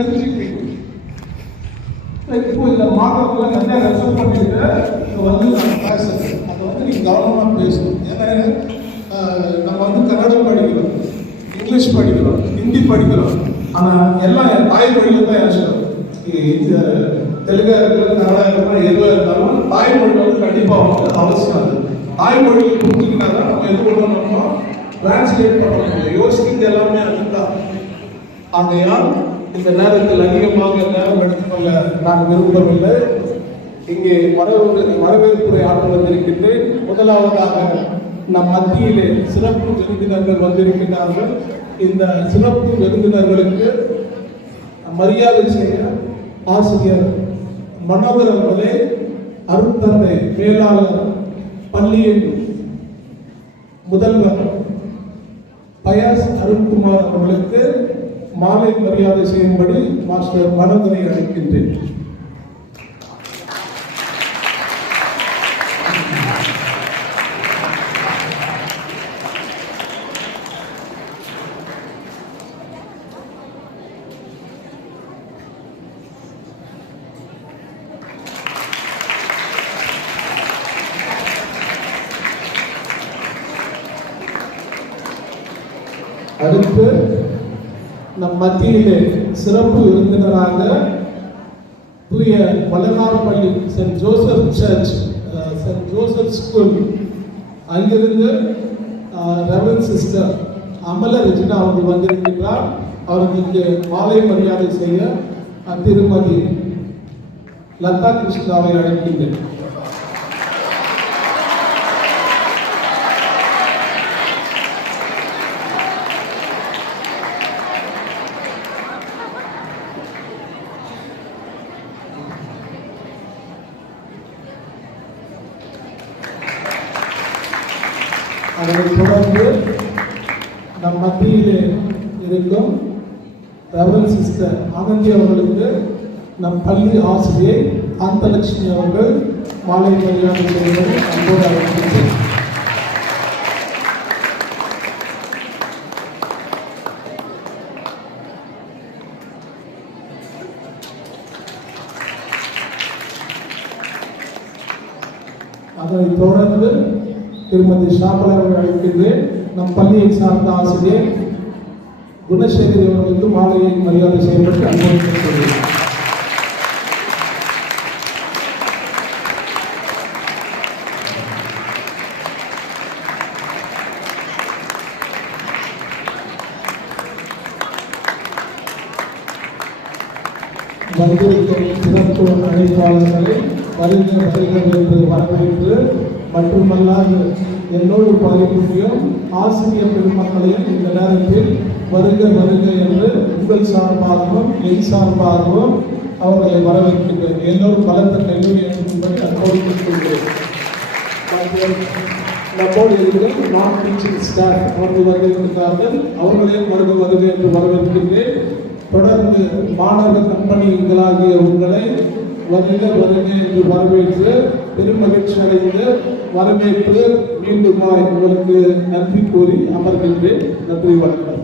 தெரிஞ்சுக்கிறீங்க. இப்போ இந்த மாணவர்கள் நிறைய ரெஃபர் பண்ணிட்டு வந்து நம்ம பேசுறது அதை வந்து நீங்கள் கவனமாக பேசணும். ஏன்னா நம்ம வந்து கன்னடம் படிக்கிறோம், இங்கிலீஷ் படிக்கிறோம், ஹிந்தி படிக்கிறோம், ஆனால் எல்லாம் என் தாய்மொழியில் தான் யோசிக்கிறோம். இந்த தெலுங்கா இருக்கிற கன்னடா இருக்கிற எதுவாக இருந்தாலும் தாய்மொழி வந்து கண்டிப்பாக வந்து அவசியம். அது தாய்மொழியை புரிஞ்சுக்கிட்டா தான் நம்ம எது பண்ணணும்னா டிரான்ஸ்லேட் பண்ண முடியும். யோசிக்கிறது எல்லாமே அதுதான். ஆகையால் இந்த நேரத்தில் அதிகமாக நேரம் எடுத்துக்கொள்ள நான் விரும்பவில்லை. இங்கே வரவேற்புரை ஆற்ற வந்திருக்கின்றேன். முதலாவதாக நம் மத்தியிலே சிறப்பு விருந்தினர்கள் வந்திருக்கிறார்கள். இந்த சிறப்பு விருந்தினர்களுக்கு மரியாதை செய்ய ஆசிரியர் மனோகர் அவர்களே, அருட்தந்தை மேலாளர் பள்ளியின் முதல்வர் பயாஸ் அருண்குமார் அவர்களுக்கு மாலை மரியாதை செய்யும்படி மாஸ்டர் மனோகரை அழைக்கின்றேன். அடுத்து நம் மத்தியிலே சிறப்பு விருந்தினராக தூய வளனார்பள்ளி Saint Joseph church, Saint Joseph school அங்கிருந்து ரெவரண்ட் சிஸ்டர் அமல ரெஜினா அவர்கள் வந்திருக்கிறார். அவர்களுக்கு மாலை மரியாதை செய்ய திருமதி லதா கிருஷ்ணாவை அழைக்கின்றேன். அதனைத் தொடர்ந்து நம் மத்தியிலே இருக்கும் ரெவரண்ட் சிஸ்டர் ஆனந்தி அவர்களுக்கு நம் பள்ளி ஆசிரியை காந்தலட்சுமி அவர்கள் மாலை மரியாதை செய்வது அன்போடு அழைக்கின்றேன். அதனைத் தொடர்ந்து திருமதி ஷாபலாவை அழைக்கின்றேன். நம் பள்ளியை சார்ந்த ஆசிரியர் குணசேகரி அவர்களுக்கு மாலையை மரியாதை செய்யப்பட்டு அனுமதிக்கப்படுகிறது. வந்திருக்கும் சிறப்பு அழைப்பாளர்களை வருக வருக என்று வரவேற்று மட்டுமல்லாது என்னோடு பணிபுரியும் ஆசிரியர் பெருமக்களையும் இந்த நேரத்தில் வருக வருக என்று உங்கள் சார்பாகவும் என் சார்பாகவும் அவர்களை வரவேற்கின்றேன். என்னோடு பலத்த கல்வி என்பதை அன்போடு கொள்கிறேன். நம்மோடு இருக்கிற நான் டீச்சிங் ஸ்டாஃப் அவர்கள் வருகிறார்கள். அவர்களையும் வருக வருக என்று வரவேற்கின்றேன். தொடர்ந்து மாணவ கம்பெனிகளாகிய உங்களை வருக வருக என்று வரவேற்று பெருமகிழ்ச்சி அடைந்து வரவேற்று மீண்டுமாய் உங்களுக்கு நன்றி கூறி அமர்கின்றேன். நன்றி, வணக்கம்.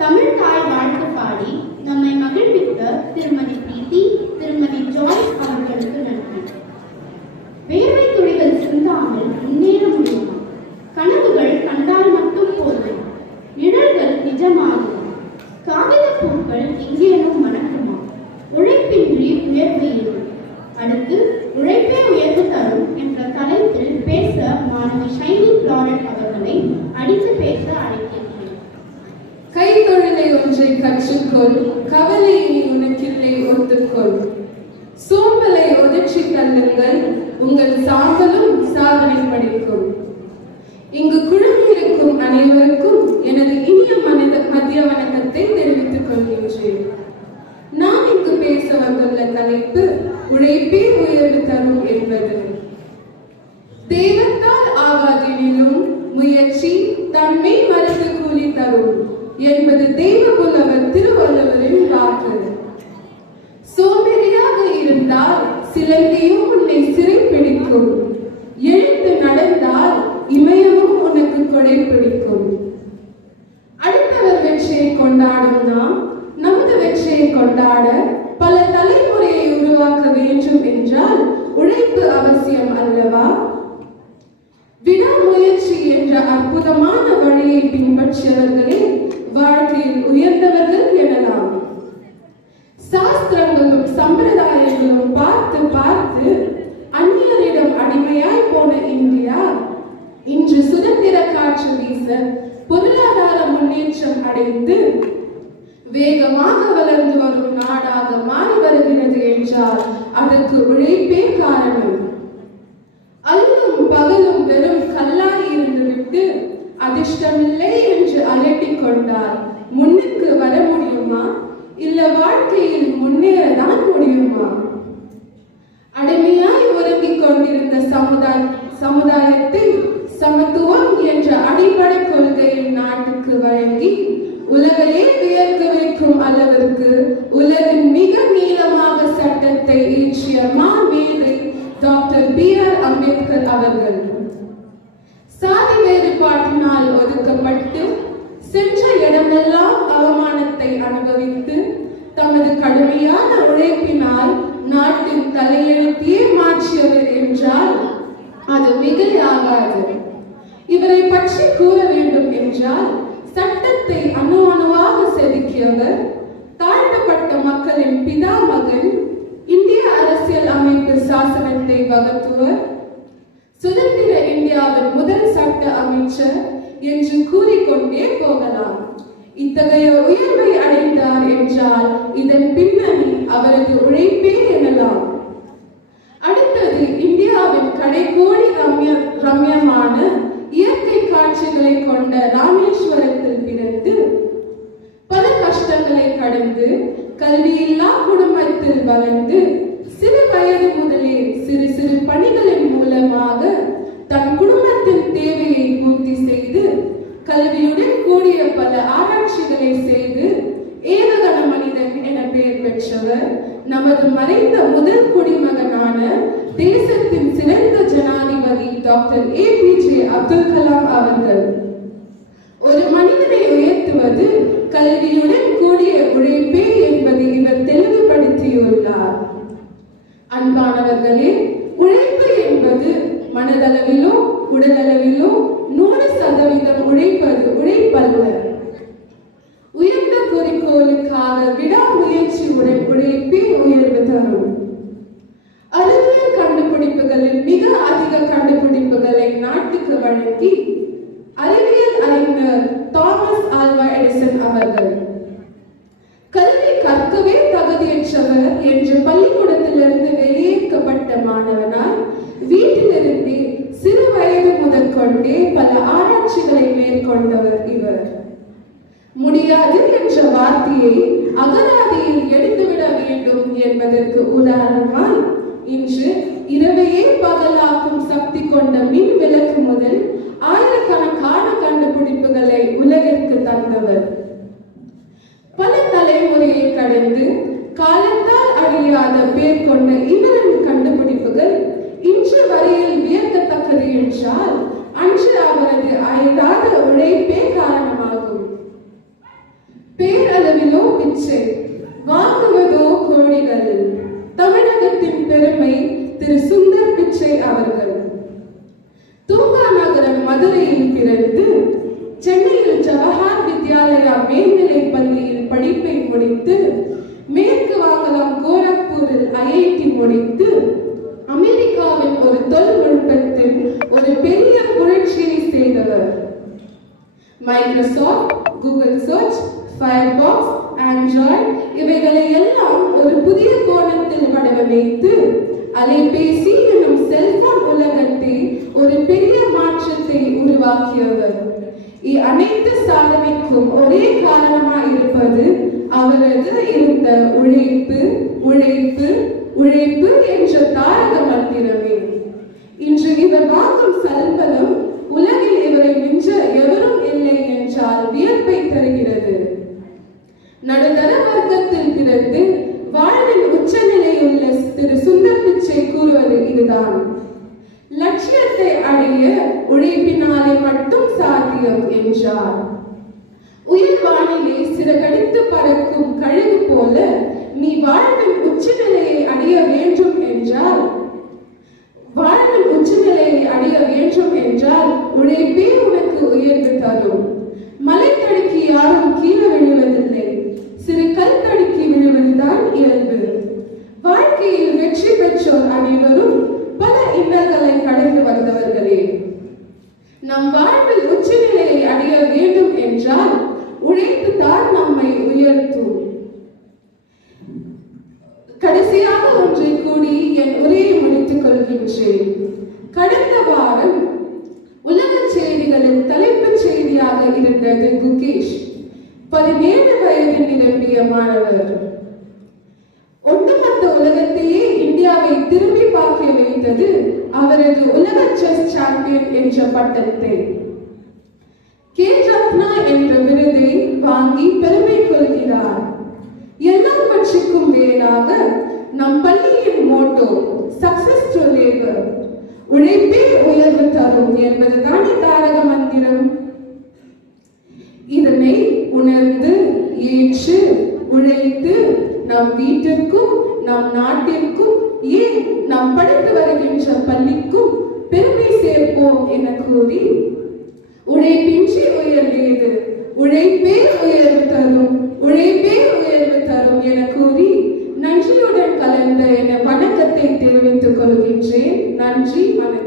தமிழ் தாய் வாழ்த்து பாடி நம்மை மகிழ்வித்த திருமதி பிரீத்தி, திருமதி ஜாய்ஸ் அவர்களுக்கு நன்றி. வேர்வை துளிகள் சிந்தாமல் முன்னேற முடியுமா? கனவுகள் கண்டால் மட்டும் போதும், நிழல்கள் நிஜமாகும். காகித பூக்கள் எங்கேனும் மணக்குமா? உழைப்பின்றி உயர்வு இல்லை. அடுத்து உழைப்பே உயர்வு தரும் என்ற தலைப்பில் பேச மாணவி ஷைனி ஃப்ளாரட் அவர்களை அடித்து பேச அழைக்கின்றேன். கைத்தொழிலை ஒன்றை கற்றுக்கொள், கவலையை உனக்கில்லை ஒத்துக்கொள். சோம்பலை ஒதற்றி தள்ளுங்கள், உங்கள் சாம்பலும் சாதனை படிக்கும். இங்கு குழுமியிருக்கும் அனைவருக்கும் எனது இனிய மதிய வணக்கத்தை தெரிவித்துக் கொள்கின்றேன். நான் இங்கு பேச வந்துள்ள தலைப்பு உழைப்பே உயர்வு தரும் என்பது. தெய்வத்தால் ஆகாதெனினும் முயற்சி தன்மை மறந்து கூலி தரும் என்பது தெய்வ புலவர் திருவள்ளுவரின் வாக்கு. சோம்பேறியாக இருந்தால் சிலந்தையும் உன்னை சிறைப்பிடிக்கும், எழுந்து நடந்தால் இமயமும் உனக்கு கொடை பிடிக்கும். அடுத்தவர் வெற்றியை கொண்டாடும் நாம் நமது வெற்றியை கொண்டாட பல தலைமுறையை உருவாக்க வேண்டும் என்றால் உழைப்பு அவசியம் அல்லவா? விடாமுயற்சி என்ற அற்புதமான வழியை பின்பற்றியவர்களே வாழ்க்கையில் உயர்ந்தவர்கள் எனலாம். சாஸ்திரங்களும் சம்பிரதாயங்களும் பார்த்து பார்த்து அந்நியரிடம் அடிமையாய் போன இந்தியா இன்று சுதந்திர காற்று வீச பொருளாதார முன்னேற்றம் அடைந்து வேகமாக வளர்ந்து வரும் நாடாக மாறி வருகிறது என்றால் அதற்கு உழைப்பே காரணம். அல்லும் பகலும் வெறும் கல்லாய் இருந்துவிட்டு அதிர்ஷ்டமில்லை என்று அலட்டிக் கொண்டால் முன்னுக்கு வர முடியுமா? இல்ல வாழ்க்கையில் முன்னேறதான் முடியுமா? அடிமையாய் உறங்கிக் கொண்டிருந்த சமுதாயத்தை சமத்துவம் என்ற அடிப்படை கொள்கையை நாட்டுக்கு வழங்கி உலகையே வியக்க வைக்கும் அளவிற்கு உலகின் மிக நீளமாக சட்டத்தை இயற்றிய மாமேதை டாக்டர் B.R. அம்பேத்கர் அவர்கள் சாதி வேறுபாட்டினால் ஒதுக்கப்பட்டு சென்ற இடமெல்லாம் அவமானத்தை அனுபவித்து தமது கடுமையான உழைப்பினால் நாட்டின் தலையெழுத்தையே மாற்றியவர் என்றால் அது மிகையாகாது. இவரை பற்றி கூற வேண்டும் என்றால் சட்டத்தை அணு அணுவாக செதுக்கியவர், தாழ்த்தப்பட்ட மக்களின் பிதாமகன், இந்திய அரசியல் அமைப்பு சாசனத்தை வகுத்துவர், சுதந்திர இந்தியாவின் முதல் சட்ட அமைச்சர் என்று கூறிக்கொண்டே போகலாம். இத்தகைய உயர்வை அடைந்தார் என்றால் இதன் பின்னர் இல்லா குடும்பத்தில் வளர்ந்து சிறு வயது முதலே சிறு சிறு பணிகளின் மூலமாக தன் குடும்பத்தின் தேவையை பூர்த்தி செய்து கல்வியுடன் கூடிய பல ஆராய்ச்சிகளை செய்து ஏககண மனிதன் என பெயர் பெற்றவர் நமது மறைந்த முதல் குடிமகனான தேசத்தின் சிறந்த ஜனாதிபதி டாக்டர் APJ அப்துல் கலாம் அவர்கள். ஒரு மனிதனை உயர்த்துவது கல்வியுடன் கூடிய உழைப்பே என்பதை இவர் தெளிவுபடுத்தியுள்ளார். அன்பானவர்களே, உழைப்பு என்பது மனதளவிலோ உடலளவிலோ 100% உழைப்பல்ல. உயர்ந்த குறிக்கோளுக்காக விடாமுயற்சியுடன் உழைப்பே உயர்வு தரும். அறிவியல் கண்டுபிடிப்புகளில் மிக அதிக கண்டுபிடிப்புகளை நாட்டுக்கு வழங்கி அறிவியல் அறிஞர் தாமஸ் ஆல்வா எடிசன் அவர்கள். கல்வி கற்கவே தகுதியற்றவர் என்று பள்ளிக்கூடத்திலிருந்து வெளியேற்கப்பட்ட மாணவனால் வீட்டிலிருந்தே சிறு வயது முதற்கொண்டே பல ஆராய்ச்சிகளை மேற்கொண்டவர் இவர். முடியாது என்ற வார்த்தையை அகராதியில் எடுத்துவிட வேண்டும் என்பதற்கு உதாரணமாய் இன்று இரவையே பகலாக்கும் சக்தி கொண்ட மின் விளக்கு முதல் ஆயிரக்கணக்கான கண்டுபிடிப்புகளை உலகிற்கு தந்தவர். பல தலைமுறையை கடந்து காலத்தால் அழியாத பேர் கொண்ட இவரின் கண்டுபிடிப்புகள் இன்று வரையில் வியக்கத்தக்கது என்றால் அன்று அவரது அயராத உழைப்பே காரணமாகும். பேரளவிலோ பிச்சை, வாங்குவதோ கோடிகளில். தமிழகத்தின் பெருமை திரு சுந்தர் பிச்சை அவர்கள். தூங்கா நகரம் மதுரையில் பிறந்து சென்னையில் ஜவஹர் வித்யாலயா மேல்நிலை பள்ளியில் படிப்பை முடித்து மேற்கு வங்காளம் கோரக்பூரில் IIT முடித்து அமெரிக்காவின் ஒரு தொழில்நுட்பத்தில் ஒரு பெரிய புரட்சியை செய்தவர். Microsoft, Google search, Firefox, Android இவைகளை எல்லாம் ஒரு புதிய கோணத்தில் வடிவமைத்து அலைபேசி எனும் செல்போன் உலகத்தை ஒரு பெரிய மாற்றத்தை உருவாக்கியவர். அனைத்து சாதனைக்கும் ஒரே காரணமாய் இருப்பது அவரது இருந்த உழைப்பு உழைப்பு உழைப்பு என்ற தாரக மந்திரமே. இன்று இவர் வாங்கும் சல்பலம் உலகில் இவரை மிஞ்ச எவரும் இல்லை என்றால் வியப்பை தருகிறது. நடுத்தர வர்க்கத்தில் பிறந்து வாழ்வின் உச்சநிலையுள்ள திரு சுந்தர் பிச்சை கூறுவது இதுதான். லட்சியத்தை அடைய உழைப்பினாலே மட்டும் சாத்தியம் என்றார். உயிர் வானிலே சிறகடித்து பறக்கும் கழுகு போல நீ வாழ்வின் உச்சநிலையை அடைய வேண்டும் என்றால் உழைப்பே உனக்கு உயர்வு தரும். மலை தடுக்கி யாரும் கீழே விழுவதில்லை, சிறு கல் தடுக்கி விழுவதுதான் இயல்பு. வாழ்க்கையில் வெற்றி பெற்றோர் அனைவரும் பல இன்னல்களை கடந்து வந்தவர்களே. நம் வாழ்வில் உச்சநிலையை அடைய வேண்டும் என்றால் உழைத்து தான் நம்மை உயர்த்தும். கடைசியாக ஒன்றை கூடி என் உரையை முடித்துக் கொள்கின்றேன். கடந்த வாரம் உலக செய்திகளில் தலைப்புச் செய்தியாக இருந்தது குகேஷ், 17 வயது நிரம்பிய மாணவர். ஒட்டுமொத்த உலகத்தையே இந்தியாவை திரும்பி பார்க்க வைத்தது அவரது உலக செஸ் சாம்பியன் என்ற பட்டத்தை. கேல் ரத்னா என்ற விருதை வாங்கி பெருமை கொள்கிறார். எல்லாவற்றுக்கும் மேலாக நம் பள்ளியின் மோட்டோ சக்சஸ் டு லேபர், உழைப்பே உயர்வு தரும் என்பதுதானே தாரக மந்திரம். இதனை உணர்ந்து ஏற்று உழைத்து நம் வீட்டிற்கும் நம் நாட்டிற்கும் ஏன் நாம் படித்து வருகின்ற பள்ளிக்கும் பெருமை சேர்ப்போம் என கூறி, உழைப்பின்றி உயர்வேது, உழைப்பே உயர்வு தரும், உழைப்பே உயர்வு தரும் என கூறி நன்றியுடன் கலந்த என வணக்கத்தை தெரிவித்துக் கொள்கின்றேன். நன்றி, வணக்கம்.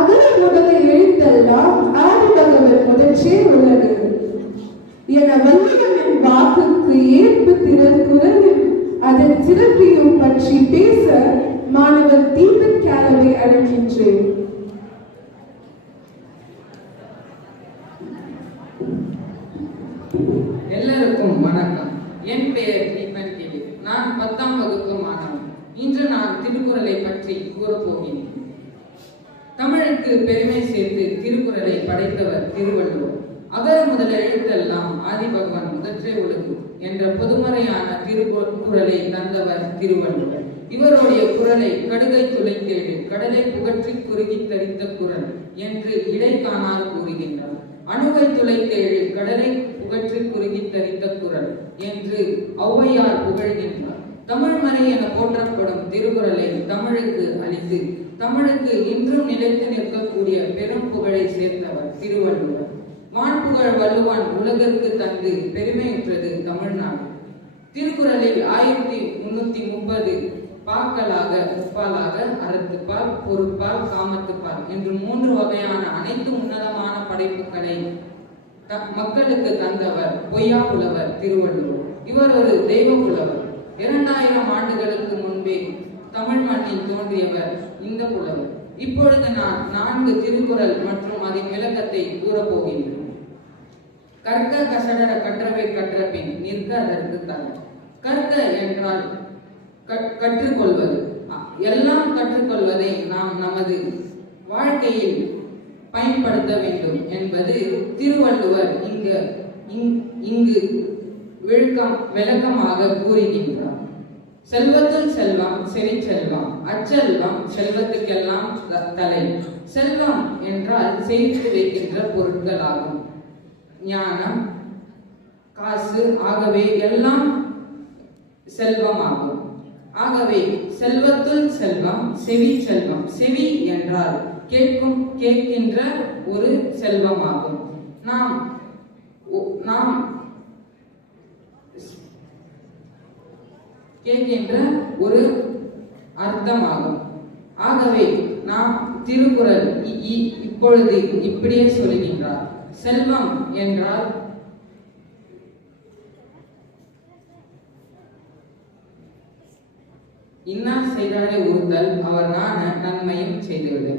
அகர முதல எழுத்தெல்லாம் ஆதிபகவன் முதற்றே உள்ளது என வள்ளியனின் வாக்குக்கு ஏற்பு திறன் குரலில் அதன் சிறப்பையும் பற்றி பேச மாணவர் தீபக் கேலவை அழைக்கின்றேன். எல்லாருக்கும் வணக்கம். என் பெயர் தீபன் கேலி. நான் 10ஆம் வகுப்பு மாணவன். இன்று நான் திருக்குறளை பற்றி கூறப்போகிறேன். தமிழுக்கு பெருமை சேர்த்து திருக்குறளை படைத்தவர் திருவள்ளுவர். அகர முதல எழுத்தெல்லாம் ஆதிபகவன் முதற்றே உலகு என்ற பொதுமறையான திருக்குறளை தந்தவர் திருவள்ளுவர். இவருடைய குறளை கடுகை துளைத்தேடு கடலை புகற்றி குறுகி தரித்த குறள் என்று இடைக்காணால் கூறுகின்றார். அணுகை துளைத்தேடு கடலை புகற்றி குறுகி தரித்த குறள் என்று ஔவையார் புகழ்கின்றார். தமிழ்மறை என போற்றப்படும் திருக்குறளை தமிழுக்கு அளித்து தமிழுக்கு இன்றும் நிலைத்து நிற்கக்கூடிய பெரும் புகழை சேர்த்தவர் திருவள்ளுவர். வான்புகழ் வள்ளுவன் உலகிற்கு தந்து பெருமையுற்றது தமிழ்நாடு. திருக்குறளில் 1330 பாக்களாக முப்பாலாக அறத்துப்பால் பொருட்பால் காமத்துப்பால் என்று 3 வகையான அனைத்து உன்னதமான படைப்புகளை மக்களுக்கு தந்தவர் பொய்யா புலவர் திருவள்ளுவர். இவர் ஒரு தெய்வ புலவர். 2000 ஆண்டுகளுக்கு முன்பே தமிழ் மண்ணில் தோன்றியவர் இந்த புலவர். இப்பொழுது நான் 4 திருக்குறள் மற்றும் அதன் விளக்கத்தை கூறப்போகின்றேன். கற்க கசடர கற்றவை கற்றபின் நிற்க அதற்கு தர. கற்க என்றால் கற்றுக்கொள்வது. எல்லாம் கற்றுக்கொள்வதை நாம் நமது வாழ்க்கையில் பயன்படுத்த வேண்டும் என்பது திருவள்ளுவர் இங்கு விளக்கமாக கூறுகின்றார். செல்வத்துள் செல்வம் செவி செல்வம் அச்செல்வம் செல்வத்துக்கெல்லாம் தலை. செல்வம் என்றால் சேமித்து வைக்கின்ற பொருட்கள் ஆகும். ஞானம் காசு ஆகவே எல்லாம் செல்வம் ஆகும். ஆகவே செல்வத்துள் செல்வம் செவி செல்வம். செவி என்றால் கேட்கின்ற ஒரு செல்வம் ஆகும். நாம் கேட்கின்ற ஒரு அர்த்தமாகும். ஆகவே நாம் திருக்குறள் இப்பொழுது இப்படியே சொல்கின்றார். செல்வம் என்றால் இன்னார் செய்தாரே உறுத்தல் அவர் நாண நன்மையும் செய்துவிடு.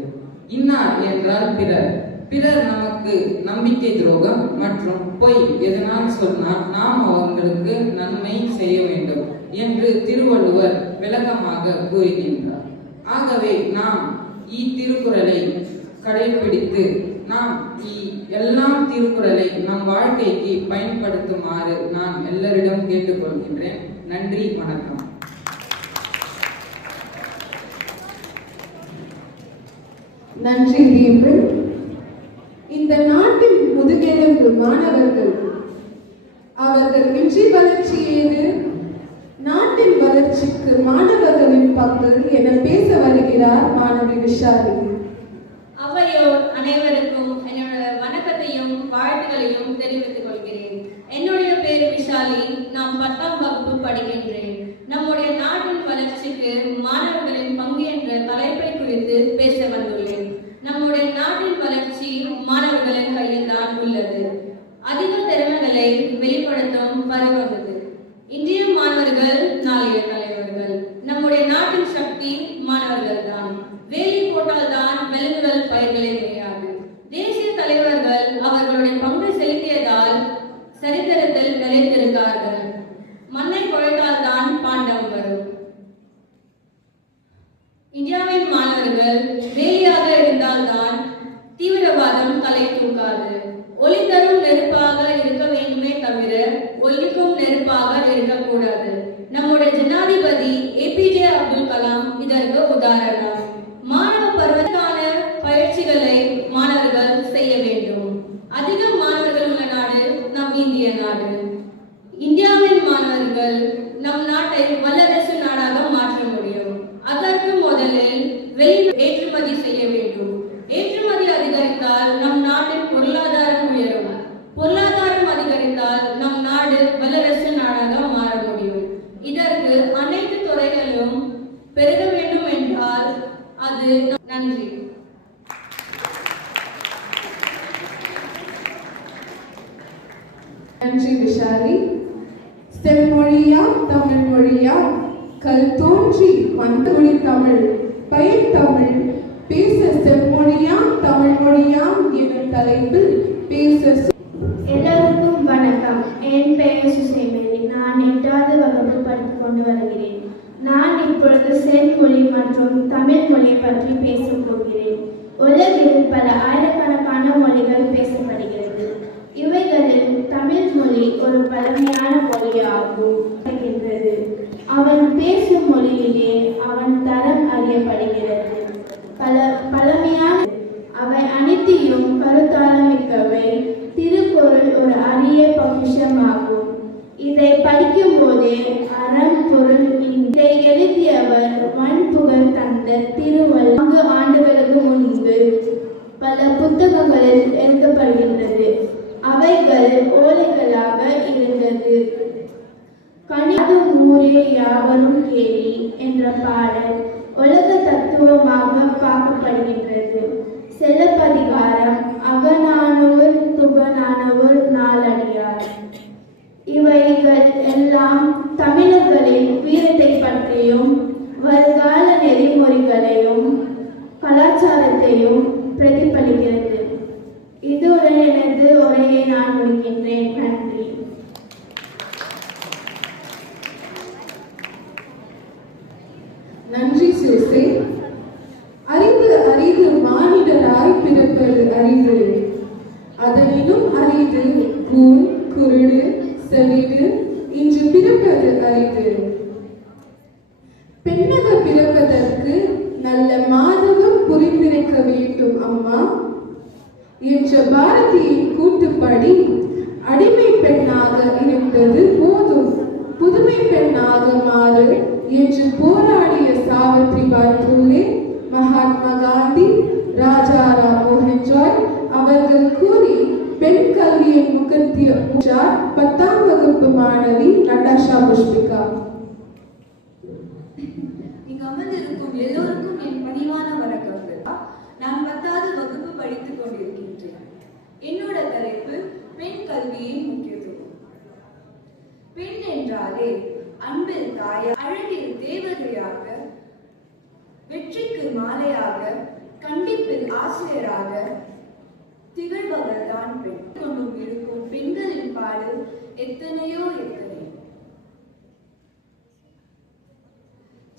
இன்னார் என்றால் பிறர். பிறர் நமக்கு நம்பிக்கை துரோகம் மற்றும் பொய் எதனால் சொன்னால் நாம் அவர்களுக்கு நன்மை செய்ய வேண்டும் என்று திருவள்ளுவர் விளக்கமாக கூறுகின்றார். ஆகவே நாம் திருக்குறளை கடைபிடித்து நாம் எல்லாம் திருக்குறளை நம் வாழ்க்கைக்கு பயன்படுத்துமாறு நான் எல்லாரிடம் கேட்டுக்கொள்கின்றேன். நன்றி, வணக்கம். நன்றி தீபன். இந்த நாட்டின் முதுகெலும்பு மாணவர்கள். அவர்கள் இன்றி வளர்ச்சி ஏது? நாட்டின் வளர்ச்சிக்கு மாணவர்களின் பங்கு என பேச வருகிறார் மாணவி விஷாலி. அவையோர் அனைவருக்கும் என்னோட வணக்கத்தையும் வாழ்த்துக்களையும் தெரிவித்துக் கொள்கிறேன். என்னுடைய பேர் விஷாலி. நான் 10ஆம் வகுப்பு படிக்கின்றேன். நம்முடைய நாட்டின் வளர்ச்சிக்கு மாணவர்களின் பங்கு என்ற தலைப்பை குறித்து பேச வந்துள்ளேன். நம்முடைய நாட்டின் வளர்ச்சி மாணவர்களின் கையில் தான் உள்ளது. அதிக திறமைகளை வெளிப்படுத்தும் பருவம் இது. இந்திய மாணவர்கள் நாளைய தலைவர்கள். நம்முடைய நாட்டின் சக்தி மாணவர்கள் தான். வேலி போட்டால் தான் விலங்குகள் பயிர்களை மேயாது. தேசிய தலைவர்கள் அவர்களுடைய பங்கை செலுத்தியதால் சரித்திரத்தில் நிலைத்திருக்கார்கள். மண்ணை குழைத்தால் தான் பாண்டம் வரும். இந்தியாவின் மாணவர்கள் வேலியாக இருந்தால்தான் தீவிரவாதம் தலை தூக்காது. ஒளி தரும் நெருப்பாக இருக்க வேண்டுமே தவிர ஒளிக்கும் நெருப்பாக இருக்கக்கூடாது. நம்முடைய ஜனாதிபதி APJ அப்துல் கலாம் இதற்கு உதாரணம். மாணவ பருவத்துக்கான பயிற்சிகளை மாணவர்கள் செய்ய வேண்டும். அதிக மாணவர்கள் உள்ள நாடு நம் இந்திய நாடு. இந்தியாவின் மாணவர்கள் நம் நாட்டை வல்லரசு நாடாக மாற்ற முடியும். அதற்கு முதலில் வெளி ஏற்றுமதி செய்ய வேண்டும். ஏற்றுமதி அதிகரித்தால் நம் நாட்டின் பொருளாதாரம் உயரும். பொருளாதாரம் அதிகரித்தால் நம் நாடு வல்லரசு நாடாக மாற முடியும். இதற்கு அனைத்து துறைகளும் பெருக வேண்டும் என்றால் அது நன்றி. நன்றி விஷாலி. செம்மொழியா தமிழ் மொழியா கல் தோன்றி வந்தொழி தமிழ் பயன் தமிழ் பேச செம்மொழியாம் தமிழ் மொழியாம் எனும் தலைப்பில் பேச எல்லோருக்கும் வணக்கம். என் பெயர் சுசேமேரி. நான் 8வது வகுப்பு படித்துக் கொண்டு வருகிறேன். நான் இப்பொழுது செம்மொழி மற்றும் தமிழ் மொழியை பற்றி பேசப் போகிறேன். உலகில் பல ஆயிரக்கணக்கான மொழிகள் பேசப்படுகிறது. இவைகளில் தமிழ் மொழி ஒரு பழமையான மொழியாகும். அவன் பேசும் மொழியிலே அவன் தரம் அறியப்படுகிறது. பழமையான அவை அனைத்தையும் கருத்தாளமிக்கவை. திருக்குறள் ஒரு அரிய பொக்கிஷமாகும். இதை படிக்கும் போதே அறம் பொருள். இதை எழுதியவர் மண்புகழ் தந்த திருவள்ளுவர் 4 ஆண்டுகளுக்கு முன்பு பல புத்தகங்களில் எழுதப்படுகின்றது. அவைகள் ஓலைகளாக இருந்தது. கணிதம் ஊரே யாவரும் கேலி என்ற பாடல் உலக தத்துவமாக பார்க்கப்படுகின்றது. சிலப்பதிகாரம், அகநானூறு, புறநானூறு, நாலடியார் இவைகள் எல்லாம் தமிழர்களின் வீரத்தை பற்றியும் வருங்கால நெறிமுறைகளையும் கலாச்சாரத்தையும் பிரதிபலிக்கிறது. இதுடன் எனது உரையை நான் முடிக்கின்றேன். நன்றி. நன்றி சுசே. அறிவு அரிது மானிடராய் பிறப்பது அரிது. அதனினும் அரிது கூன் குருடு செவிடு இன்று பிறப்பது அரிது. பெண்ணக பிறப்பதற்கு நல்ல மாதவம் புரிந்திருக்க வேண்டும் அம்மா என்ற பாரதியின் கூட்டுப்படி அடிமை பெண்ணாக இருந்தது போதும், புதுமை பெண்ணாக மாறு என்று போராடிய சாவித்ரிபாய் பூலே, மகாத்மா காந்தி, ராஜாராம் மோகன் ராய் அவர்கள் கூறி பெண் கல்வியின் முக்கியத்துவம் 10ஆம் வகுப்பு மாணவி நடாஷா புஷ்பிகா. இங்கு அமர்ந்திருக்கும் எல்லோருக்கும் என் பணிவான வணக்கங்கள். நான் 10வது வகுப்பு படித்துக் கொண்டிருக்கின்றேன். என்னோட தலைப்பு பெண் கல்வியின் முக்கியத்துவம். பெண் என்றாலே அன்பில் தாயாக, அழகில் தேவதையாக, வெற்றிக்கு மாலையாக, கண்டிப்பில் ஆசிரியராக திகழ்பவர் தான் பெண். கொண்டும் இருக்கும் பெண்களின் பாடு எத்தனையோ எத்தனை.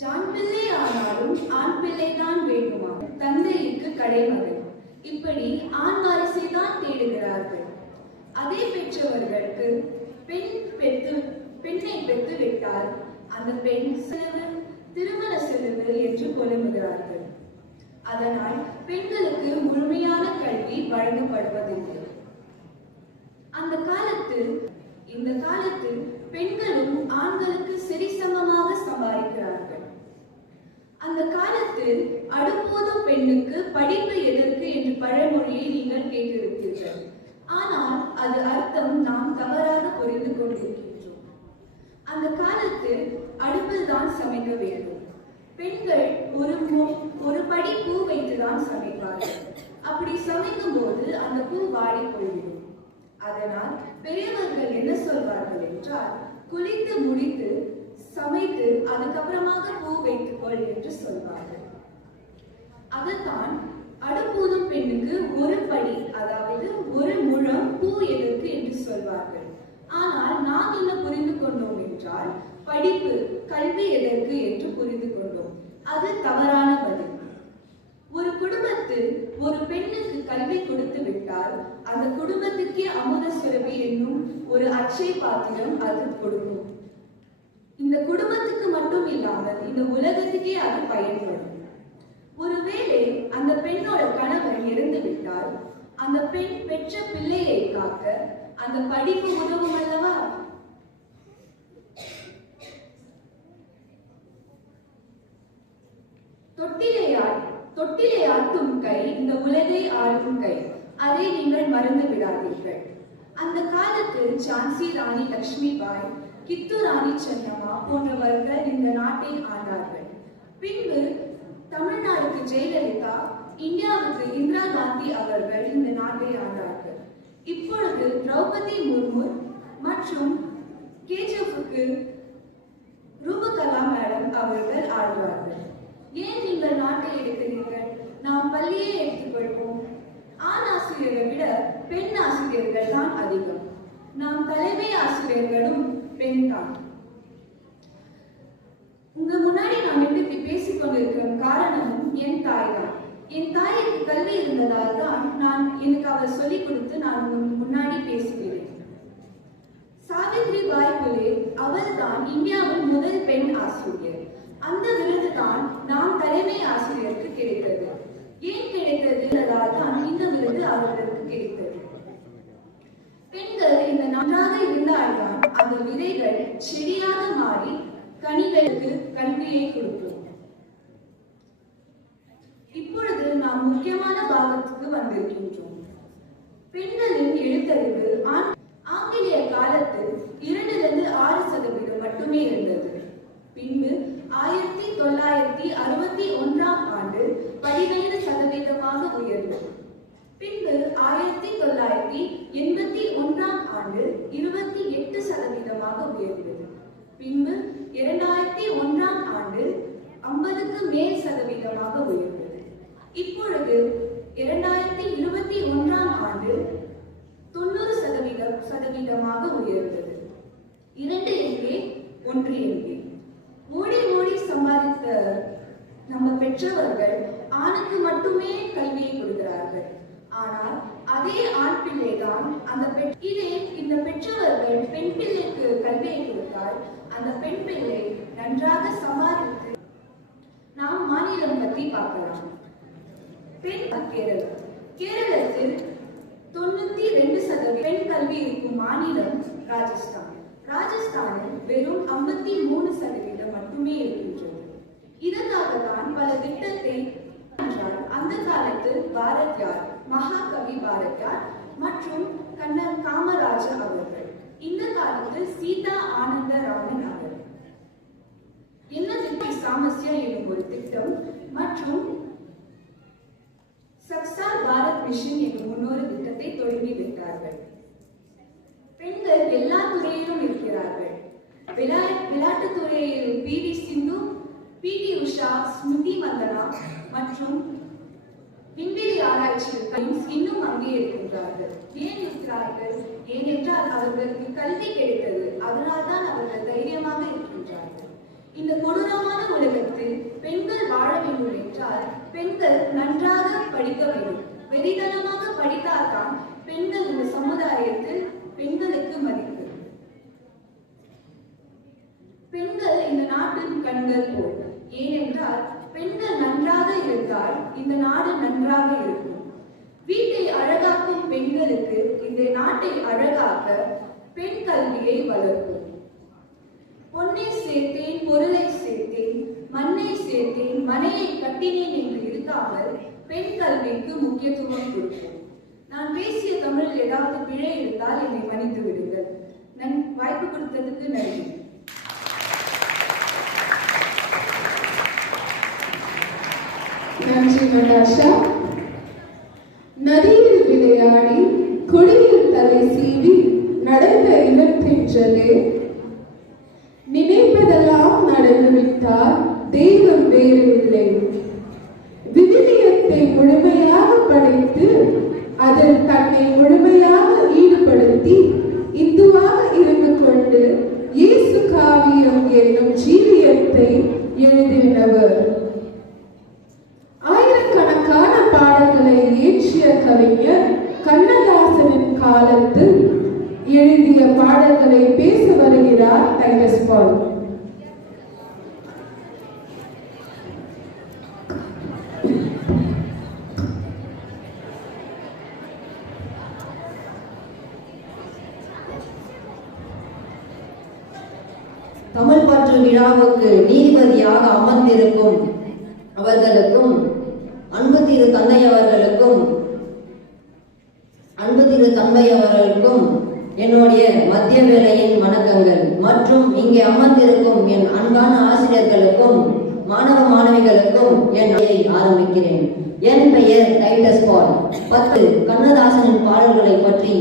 ஜான் பிள்ளை ஆனாலும் ஆண் பிள்ளை தான் வேண்டுமா, தந்தைக்கு கடைமகள், இப்படி ஆண் வாரிசை தான் தேடுகிறார்கள். அதே பெற்றவர்களுக்கு பெண்ணை பெற்று விட்டால் அந்த பெண் செலவு திருமண செலவு என்று புலம்புகிறார்கள். அதனால் பெண்களுக்கு முழுமையான கல்வி வழங்கப்படுவதில்லை. இந்த காலத்தில் பெண்களும் ஆண்களுக்கு சரிசமமாக சம்பாதிக்கிறார்கள். அந்த காலத்தில் அடுப்போதும் பெண்ணுக்கு படிப்பு எதற்கு என்று பழமொழியை நீங்கள் கேட்டிருப்பீர்கள். ஆனால் அது அர்த்தம் நாம் தவறாக புரிந்து கொண்டிருக்கின்றோம். அந்த காலத்தில் அடுப்பில் தான் சமைக்க வேண்டும். பெண்கள் ஒரு படி பூ வைத்துதான் சமைப்பார்கள். அப்படி சமைக்கும் போது அந்த பூ வாடி போய்விடும். அதனால் பெரியவர்கள் என்ன சொல்வார்கள் என்றால், குளித்து முடித்து சமைத்து அதுக்கப்புறமாக பூ வைத்துக்கொள் என்று சொல்வார்கள். அதுதான் அடுப்பூதும் பெண்ணுக்கு ஒரு படி, அதாவது ஒரு முழம் பூ எதற்கு என்று சொல்வார்கள். ஆனால் நாம் என்ன புரிந்து கொண்டோம் என்றால், படிப்பு கல்வி எதற்கு என்று புரிந்து கொண்டோம். அது தவறான பதில். ஒரு குடும்பத்தில் ஒரு பெண்ணுக்கு கல்வி கொடுத்து விட்டால் அந்த குடும்பத்துக்கே அமுத சுரபி என்னும் ஒரு அச்சை பாத்திரம் அது கொடுக்கும். இந்த குடும்பத்துக்கு மட்டும் இல்லாமல் இந்த உலகத்துக்கே அது பயன்படும். ஒருவேளை அந்த பெண்ணோட கணவன் இறந்து விட்டால் அந்த பெண் பெற்ற பிள்ளையை காக்க அந்த படிப்பு உதவும் அல்லவா? தொட்டிலை ஆட்டும் கை இந்த உலகை ஆளும் கை, அதை நீங்கள் மறந்து விடாதீர்கள். அந்த காலத்தில் ஜான்சி ராணி லட்சுமிபாய், கித்து ராணி சென்னம்மா போன்றவர்கள் இந்த நாட்டை ஆண்டார்கள். பின்பு தமிழ்நாடுக்கு ஜெயலலிதா, இந்தியாவுக்கு இந்திரா காந்தி அவர்கள் இந்த நாட்டை ஆண்டார்கள். இப்பொழுது திரௌபதி முர்மு மற்றும் கேஜிஎஃப்க்கு ரூபகலா மேடம் அவர்கள் ஆழ்வார்கள். ஏன் நீங்கள் நாட்டை எடுக்கிறீர்கள்? நாம் பள்ளியை எடுத்துக்கொள்வோம். ஆண் ஆசிரியரை விட பெண் ஆசிரியர்கள் தான் அதிகம். நாம் தலைமை ஆசிரியர்களும் பெண் தான். உங்க முன்னாடி நான் இப்படி பேசிக் கொண்டிருக்கிற காரணமும் என் தாய் தான். என் தாய்க்கு கல்வி இருந்ததால் தான் எனக்கு அவர் சொல்லிக் கொடுத்து நான் முன்னாடி பேசுகிறேன். சாவித்ரிபாய் புலே அவள் தான் இந்தியாவின் முதல் பெண் ஆசிரியர். அந்த விருது தான் நாம் தலைமை ஆசிரியருக்கு கிடைத்தது. ஏன் கிடைத்தது தான் இந்த விருது அவர்களுக்கு கிடைத்தது. பெண்கள் இந்த நன்றாக இருந்தால்தான் அந்த விதைகள் செடியாக மாறி கனிகளுக்கு கல்வியை கொடுக்கும். இப்பொழுது நாம் முக்கியமான பாகத்துக்கு வந்திருக்கின்றோம். பெண்களின் எழுத்தறிவு ஆங்கிலேய காலத்தில் 2-6% மட்டுமே இருந்தது. பின்பு 1961 ஆண்டு 17% உயர்ந்தது. பின்பு 1981 ஆண்டு 28% உயர்ந்தது. பின்பு 2001 ஆண்டு 50க்கு மேல் சதவீதமாக உயர்ந்தது. இப்பொழுது 2021 ஆண்டு 90% உயர்ந்தது. 2 எங்கே 1 எங்கே? மூடி சம்பாதித்த நம்ம பெற்றவர்கள் ஆணுக்கு மட்டுமே கல்வியை கொடுக்கிறார்கள். ஆனால் அதே ஆண் பிள்ளைதான் இந்த பெற்றவர்கள் பெண் பிள்ளைக்கு கல்வியை கொடுத்தால் அந்த பெண் பிள்ளை நன்றாக சம்பாதித்து நாம் மாநிலம் பற்றி பார்க்கலாம். கேரளத்தில் 92% பெண் கல்வி இருக்கும் மாநிலம் ராஜஸ்தானில் வெறும் 53% மட்டுமே இருக்கின்றது. இதற்காக தான் பல திட்டத்தை அந்த காலத்தில் பாரதியார், மகாகவி பாரதியார் மற்றும் கண்ணன் காமராஜர் அவர்கள், இந்த காலத்தில் சீதா ஆனந்த ராமன் அவர்கள் என்ன திட்டம் சாமஸ்யா எனும் ஒரு திட்டம் மற்றும் சக்சார் பாரத் மிஷன் எனும் இன்னொரு திட்டத்தை தொடங்கி விட்டார்கள். பெண்கள் எல்லா துறையிலும் இருக்கிறார்கள். விளையாட்டு துறையில் PV சிந்து, PT உஷா, ஸ்மிருதி மந்தனா மற்றும் விண்வெளி ஆராய்ச்சியில் இன்னும் அங்கே இருக்கின்றார்கள். ஏன் இருக்கிறார்கள்? ஏனென்றால் அவர்களுக்கு கல்வி கிடைத்தது. அதனால்தான் அவர்கள் தைரியமாக இருக்கின்றார்கள். இந்த கொடூரமான உலகத்தில் பெண்கள் வாழ வேண்டும் என்றால் பெண்கள் நன்றாக படிக்க வேண்டும். வெறித்தனமாக படித்தால்தான் பெண்கள் இந்த சமுதாயத்தில் பெண்களுக்கு மதிப்பு. பெண்கள் இந்த நாட்டின் கண்கள் போல். ஏனென்றால் பெண்கள் நன்றாக இருந்தால் இந்த நாடு நன்றாக இருக்கும். வீட்டை அழகாக்கும் பெண்களுக்கு இந்த நாட்டை அழகாக்க பெண் கல்வியை வளர்க்கும். பொன்னை சேர்த்தேன், பொருளை சேர்த்தேன், மண்ணை சேர்த்தேன், மனையை கட்டினேன் என்று இருக்காமல் பெண் கல்விக்கு முக்கியத்துவம் கொடுக்கும். நான் பேசிய தமிழில் ஏதாவது பிழை இருந்தால் என்னை மன்னித்து விடுங்கள். வாய்ப்பு கொடுத்ததுக்கு நன்றி. நன்றி நடாஷா. நதியில் விளையாடி கொடியில் தலை சீவி நடந்த இனத்தென்றலே நினைப்பதெல்லாம் நடந்துவிட்டால் தெய்வம் வேறு இல்லை. விவிலியத்தை முழுமையாக படித்து அதில் தன்னை முழுமையாக ஈடுபடுத்தி இந்துவாக இருந்து கொண்டு இயேசு காவியம் என்னும் ஜீவியத்தை எழுதினவர். ஆயிரக்கணக்கான பாடல்களை இயற்றிய கவிஞர் கண்ணதாசனின் காலத்தில் எழுதிய பாடல்களை பேச வருகிறார் டைட்டஸ் பால். தமிழ் பற்று விழாவுக்கு நீதிபதியாக அமர்ந்திருக்கும் அவர்களுக்கும் அன்பு திரு தந்தை அவர்களுக்கும் என்னுடைய மத்திய வேளையின் வணக்கங்கள் மற்றும் இங்கே அமர்ந்திருக்கும் என் அன்பான ஆசிரியர்களுக்கும் மாணவ மாணவிகளுக்கும் என் ஆரம்பிக்கிறேன். என் பெயர் டைட்டஸ் பால். 10 கண்ணதாசனின் பாடல்களை பற்றி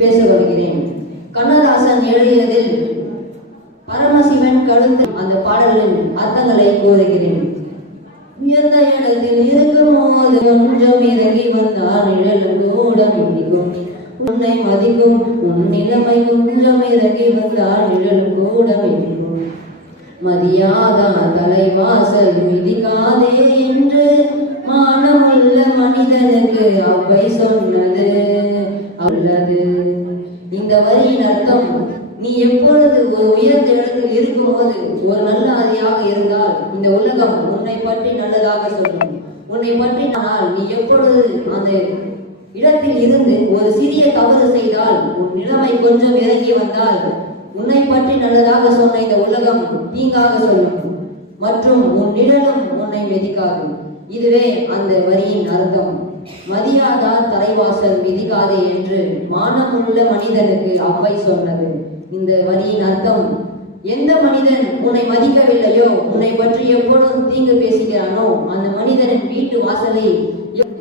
பேச வருகிறேன். கண்ணதாசன் எழுதியதில் பரமசிவன் கழுத்து அந்த பாடலின் அர்த்தங்களை கூறுகிறேன். உயர்ந்த இடத்தில் இருக்கும் போது கொஞ்சம் இறங்கி வந்தால் நிழலும் கூட மிதிக்கும். உன்னை மதிக்கும் உன் நிலைமை கொஞ்சம் இறங்கி வந்தால் நிழலும் கூட மிதிக்கும். மதியாதா தலைவாசல் மிதிக்காதே என்று மானமுள்ள மனிதனுக்கு அவ்வை சொன்னது அல்லது. இந்த வரியின் அர்த்தம், நீ எப்பொழுது ஒரு உயர்ந்த இடத்தில் இருக்கும்போது ஒரு நல்ல அதியாக இருந்தால் இந்த உலகம் உன்னை பற்றி நல்லதாக சொல்லும். உன்னை பற்றி நீ எப்பொழுது அந்த இடத்தில் இருந்து ஒரு சிறிய தவறு செய்தால் உன் நிலைமை கொஞ்சம் இறங்கி வந்தால் உன்னை பற்றி நல்லதாக சொன்ன இந்த உலகம் தீங்காக சொல்லும் மற்றும் உன் நிழலும் உன்னை மிதிக்காது. இதுவே அந்த வரியின் அர்த்தம். மதியாதா தலைவாசல் மிதிக்காதே என்று மானமுள்ள மனிதனுக்கு அவ்வை சொன்னது. இந்த வரியின் அர்த்தம், எந்த மனிதன் உன்னை மதிக்கவில்லையோ, உன்னை பற்றி எப்பொழுதும் தீங்கு பேசுகிறானோ அந்த மனிதனின் வீட்டு வாசலை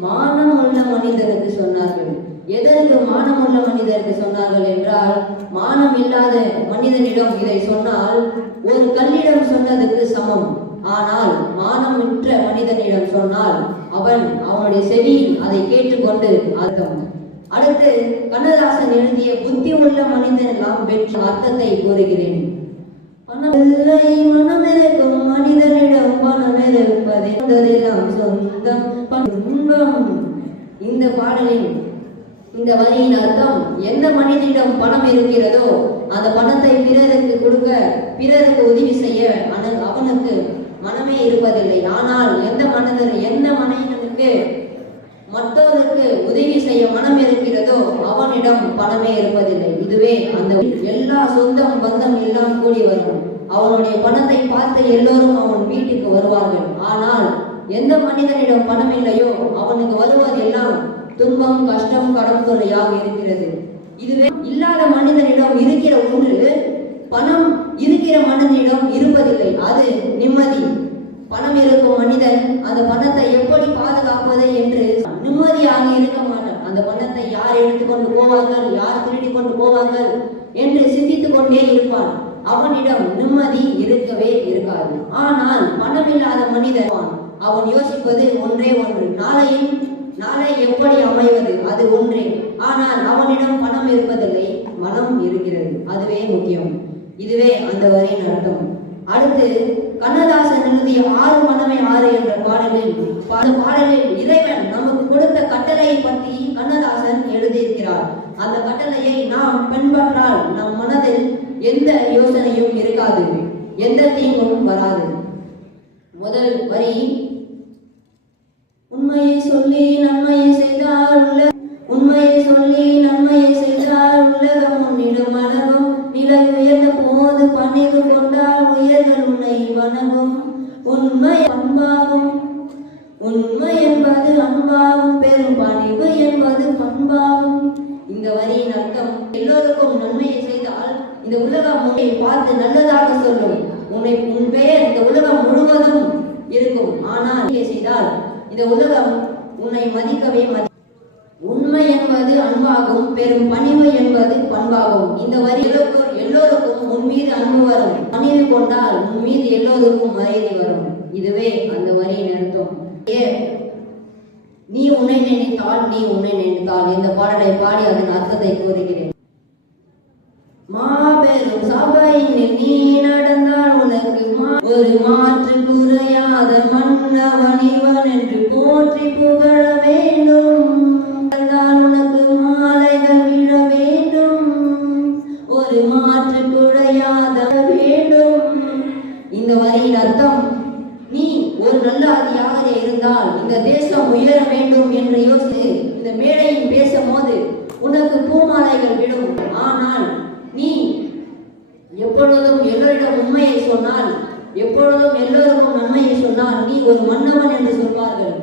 மானமுள்ள மனிதனுக்கு சொன்னார்கள். எதற்கு மானமுள்ள மனிதருக்கு சொன்னார்கள் என்றால், மானம் இல்லாத மனிதனிடம் இதை சொன்னால் ஒரு கல்லிடம் சொன்னதுக்கு சமம். ஆனால் மானமுற்ற மனிதனிடம் சொன்னால் அவனுடைய செவியில் அதை கேட்டுக்கொண்டு அர்த்தம். அடுத்து கண்ணதாசன் எழுதிய புத்தி உள்ள மனிதன் எல்லாம் பெற்ற அர்த்தத்தை கூறுகிறேன். பணமில்லை மனமிருக்கும் மனிதனிடம் பணமிருப்பதெல்லாம் சொந்தம் துன்பம். இந்த பாடலின் இந்த வரியின் அர்த்தம், எந்த மனிதனிடம் பணம் இருக்கிறதோ அந்த பணத்தை பிறருக்கு கொடுக்க, பிறருக்கு உதவி செய்ய அவனுக்கு மனமே இருப்பதில்லை. ஆனால் எந்த மனிதனுக்கு மற்றவருக்கு உதவி செய்ய மனம் இருக்கிறதோ அவனிடம் பணமே இருப்பதில்லை. இதுவே அந்த எல்லா சொந்தம் பந்தம் எல்லாம் கூடி வரும். அவனுடைய பணத்தை பார்த்து எல்லோரும் அவன் வீட்டுக்கு வருவார்கள். ஆனால் எந்த மனிதனிடம் பணம் இல்லையோ அவனுக்கு வருவதெல்லாம் துன்பம், கஷ்டம், கடன் தொல்லையாக இருக்கிறது. இதுவே இல்லாத மனிதனிடம் இருக்கிற ஒன்று பணம் இருக்கிற மனிதனிடம் இருப்பதில்லை, அது நிம்மதி. பணம் இருக்கும் மனிதன் அந்த பணத்தை எப்படி பாதுகாப்பது என்று நிம்மதியாக இருக்க மாட்டான். அந்த பணத்தை யார் எடுத்துக்கொண்டு போவார்கள், யார் திருடி கொண்டு போவார்கள் என்று சிந்தித்துக் கொண்டே இருப்பான். அவனிடம் நிம்மதி இருக்கவே இருக்காது. ஆனால் பணம் இல்லாத மனிதன் அவன் யோசிப்பது ஒன்றே ஒன்று, நாளை எப்படி அமைவது, அது ஒன்றே. ஆனால் அவனிடம் பணம் இருப்பதில்லை, மனம் இருக்கிறது. அதுவே முக்கியம். இதுவே அந்த வரியின் அர்த்தம். அடுத்து கண்ணதாசன் எழுதிய 6 மனமே 6 என்ற பாடலில் இறைவன் நமக்கு கொடுத்த கட்டளையை பற்றி கண்ணதாசன் எழுதியிருக்கிறார். அந்த கட்டளையை நாம் பின்பற்றால் நம் மனதில் எந்த யோசனையும் இருக்காது, எந்த தீங்கும் வராது. முதல் வரி, உண்மையை சொல்லி நன்மையை செய்தால் உலகம் உன்னிடம் அழகும். நிலை உயர்ந்த போது பணிவு கொண்டால் உயர்கள் உன்னை வணங்கும். உண்மை என்பது அன்பாகும், பெரும் பணிவு என்பது பண்பாகும். இந்த வரியின் அர்த்தம், எல்லோருக்கும் நன்மையை செய்தால் இந்த உலகம் உன்னை பார்த்து நல்லதாக சொல்லும். உன் பெயர் இந்த உலகம் முழுவதும் இருக்கும். ஆனால் செய்தால் இந்த உலகம் உன்னை மதிக்கவே உண்மை என்பது அன்பாகும், பெரும் பணிவு என்பது பண்பாகும். இந்த வரி எல்லோருக்கும் உன் மீது அன்பு வரும், பணிவு கொண்டால் உன் மீது எல்லோருக்கும் மரியாதை வரும். இதுவே அந்த வரியின் அர்த்தம். நீ உன்னை நினைத்தால் இந்த பாடலை பாடி அதன் அர்த்தத்தை கூறுகிறேன். மாபெரும் சபையில் நீ நடந்தால் உனக்கு ஒரு மாற்று குறையாத மன்னவன் இவன் என்று போற்றி புகழ வேண்டும். உனக்கு மாலைகள் விழ வேண்டும், ஒரு மாற்று குறையாத வேண்டும். இந்த வரியின் அர்த்தம், நீ ஒரு நல்ல அதியாக இருந்தால் இந்த தேசம் உயர வேண்டும் என்று யோசித்து இந்த மேடையில் பேசும்போது உனக்கு பூமாலைகள் விடும். ஆனால் நீ எப்பொழுதும் எல்லோரிடம் உண்மையை சொன்னால், எப்பொழுதும் எல்லோருக்கும் நன்மையை சொன்னால் நீ ஒரு மன்னவன் என்று சொல்வார்கள்.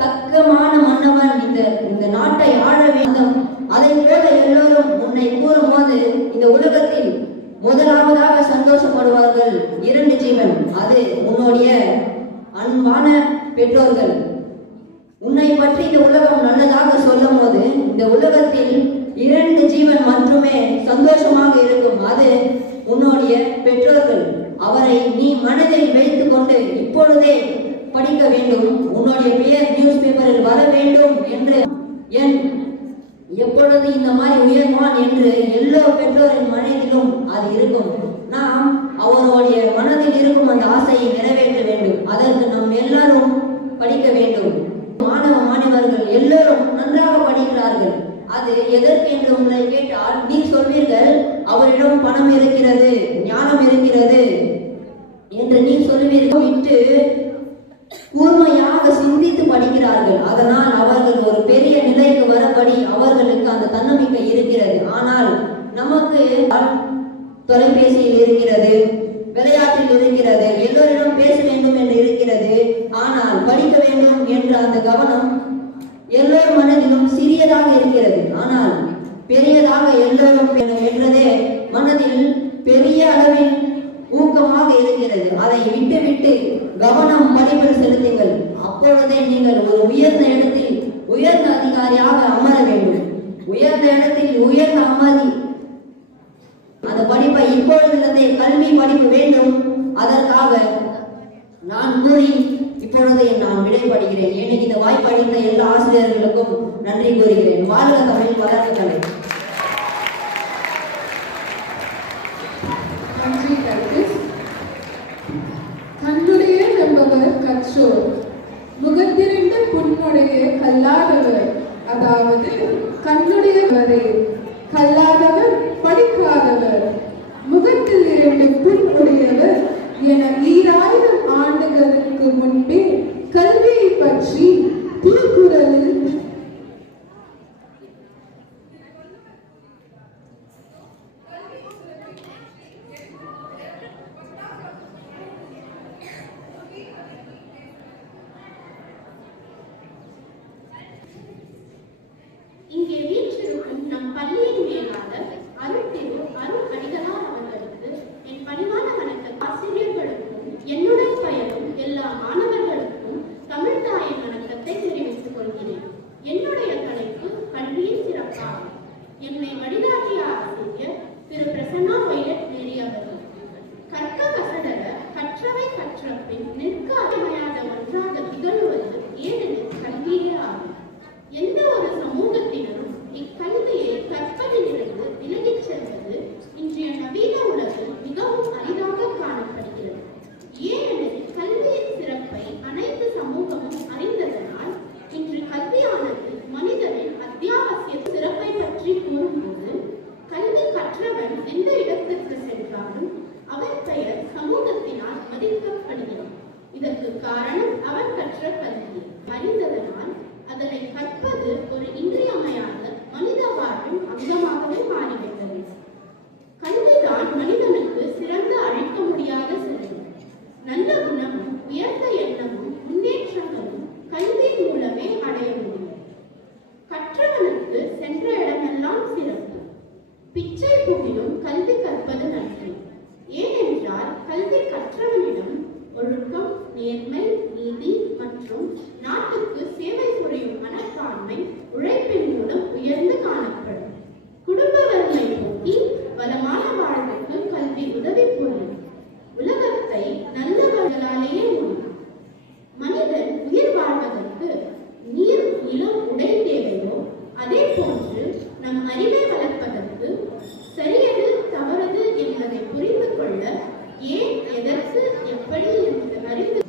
தக்கமான மன்னவன் இந்த நாட்டை ஆள வேண்டும். அதை போல எல்லோரும் உன்னை கூறும்போது இந்த உலகத்தில் முதலாவதாக சந்தோஷப்படுவார்கள் 2 ஜீவன். அது உன்னுடைய அன்பான பெற்றோர்கள். உன்னை பற்றி இந்த உலகம் நல்லதாக சொல்லும் போது இந்த உலகத்தில் 2 ஜீவன் மட்டுமே சந்தோஷமாக இருக்கும். அது உன்னுடைய பெற்றோர்கள். அவரை என் எப்பொழுது இந்த மாதிரி உயர்வான் என்று எல்லா பெற்றோரின் மனதிலும் அது இருக்கும். நாம் அவருடைய மனதில் இருக்கும் அந்த ஆசையை நிறைவேற்ற வேண்டும். அதற்கு நாம் எல்லாரும் படிக்க வேண்டும். மாணவர்கள் எல்லோரும் நன்றாக படிக்கிறார்கள். அது எதற்கு என்று உங்களை கேட்டால் நீ சொல்வீர்கள் அவரிடம் பணம் இருக்கிறது, ஞானம் இருக்கிறது என்று நீ சொல்வீர்கள். விட்டு கூர்மையாக சிந்தித்து படிக்கிறார்கள். அதனால் அவர்கள் ஒரு பெரிய நிலைக்கு வரபடி அவர்களுக்கு அந்த தன்னம்பிக்கை இருக்கிறது. ஆனால் நமக்கு தொலைபேசியில் இருக்கிறது, விளையாட்டில் இருக்கிறது, எல்லோரிடம் பேச வேண்டும் என்று இருக்கிறது. ஆனால் படிக்க வேண்டும் என்ற அந்த கவனம் எல்லோர் மனதிலும் சிறியதாக இருக்கிறது. ஆனால் பெரியதாக எல்லோரும் என்றதே மனதில் பெரிய அளவில் ஊக்கமாக இருக்கிறது. அதை விட்டு கவனம் படிப்பில் செலுத்துங்கள். அப்பொழுதே நீங்கள் ஒரு உயர்ந்த இடத்தில் உயர்ந்த அதிகாரியாக அமர வேண்டும். உயர்ந்த இடத்தில் உயர்ந்த அமதி அந்த படிப்பை இப்பொழுதிலிருந்தே கல்வி படிப்பு வேண்டும். அதற்காக நான் கூறி இப்பொழுது நான் விடைபடுகிறேன். எனக்கு இந்த வாய்ப்பு அளித்த எல்லா ஆசிரியர்களுக்கும் நன்றி கூறுகிறேன். வாழ்க தமிழ், வளர்க கலை. நன்றி கல்விஸ். கண்ணுடைய என்பவர் கற்றோர், முகத்திரண்டு புண்ணுடைய கல்லாதவர். அதாவது கண்ணுடையவரே கல்லாதவர், படிக்காதவர், முகத்தில் 2 புண் உடையவர் என 2000 ஆண்டுகளுக்கு முன்பே கல்வியை பற்றி திருக்குறளில் இங்கே வீற்றிருக்கும் நம் பள்ளியின் மேலாளர் அருட்திரு அருள் அடிகளார் அவர்களுக்கு என் பணிவான வணக்கம். ஆசிரியர்களுக்கும் என்னுடன் பயிலும் எல்லா மாணவர்களுக்கும் தமிழ் தாயின் வணக்கத்தை தெரிவித்துக் கொள்கிறேன். என்னுடைய தலைப்பு கல்வியின் சிறப்பாகும். என்னை வழிகாட்டிய ஆசிரியர் திரு பிரசன்னா வைலட் மேரி அவர்கள். கற்க கசடர கற்றவை கற்ற பின் நிற்க அமையாத ஒன்றாக திகழ்வது ஏனெனில் கல்வியே ஆகும். எந்த ஒரு சமூகத்தினரும் இக்கல்வியை கற்பதிலிருந்து விலகிச் செல்வது இன்றைய நவீன உலகில் மிகவும் அரிதாக காணப்படுகிறது. ஏனெனில் கல்வியின் சிறப்பை அனைத்து சமூகமும் அறிந்ததனால் இன்று கல்வியானது மனிதனின் அத்தியாவசிய சிறப்பை பற்றி கூறும்போது கல்வி கற்றவன் எந்த இடத்திற்கு சென்றாலும் அவன் பெயர் சமூகத்தினால் மதிக்கப்படுகிறது. இதற்கு காரணம் அவன் கற்ற கல்வியை அறிந்ததனால் அதனை கற்பது ஒரு இன்றியமையாத மனித வாழ்வின் அங்கமாகவே மாறிவிட்டது. கல்விதான் மனிதனுக்கு சிறந்த அழிக்க முடியாத செல்வம். நல்ல குணமும் உயர்ந்த எண்ணமும் முன்னேற்றங்களும் கல்வி மூலமே அடைய முடியும். கற்றவனுக்கு சென்ற இடமெல்லாம் சிறப்பு. பிச்சை புகிலும் கல்வி கற்பது நன்றி. ஏனென்றால் கல்வி கற்றவனிடம் ஒழுக்கம், நேர்மை, நீதி மற்றும் நாட்டுக்கு சேவை புரியும் மனப்பான்மை உழைப்பின் மூலம் உயர்ந்து காணப்படும். குடும்ப வறுமை போக்கி வளமான வாழ்வுக்கு கல்வி உதவி புரியும். உலகத்தை நல்லவர்களாலேயே முடியும். மனிதன் உயிர் வாழ்வதற்கு நீர், நிலம், உடை தேவையோ அதே போன்று நம் அறிவை வளர்ப்பதற்கு சரியது தவறது என்பதை புரிந்து கொள்ள ஏன், எதற்கு, எப்படி என்று அறிந்து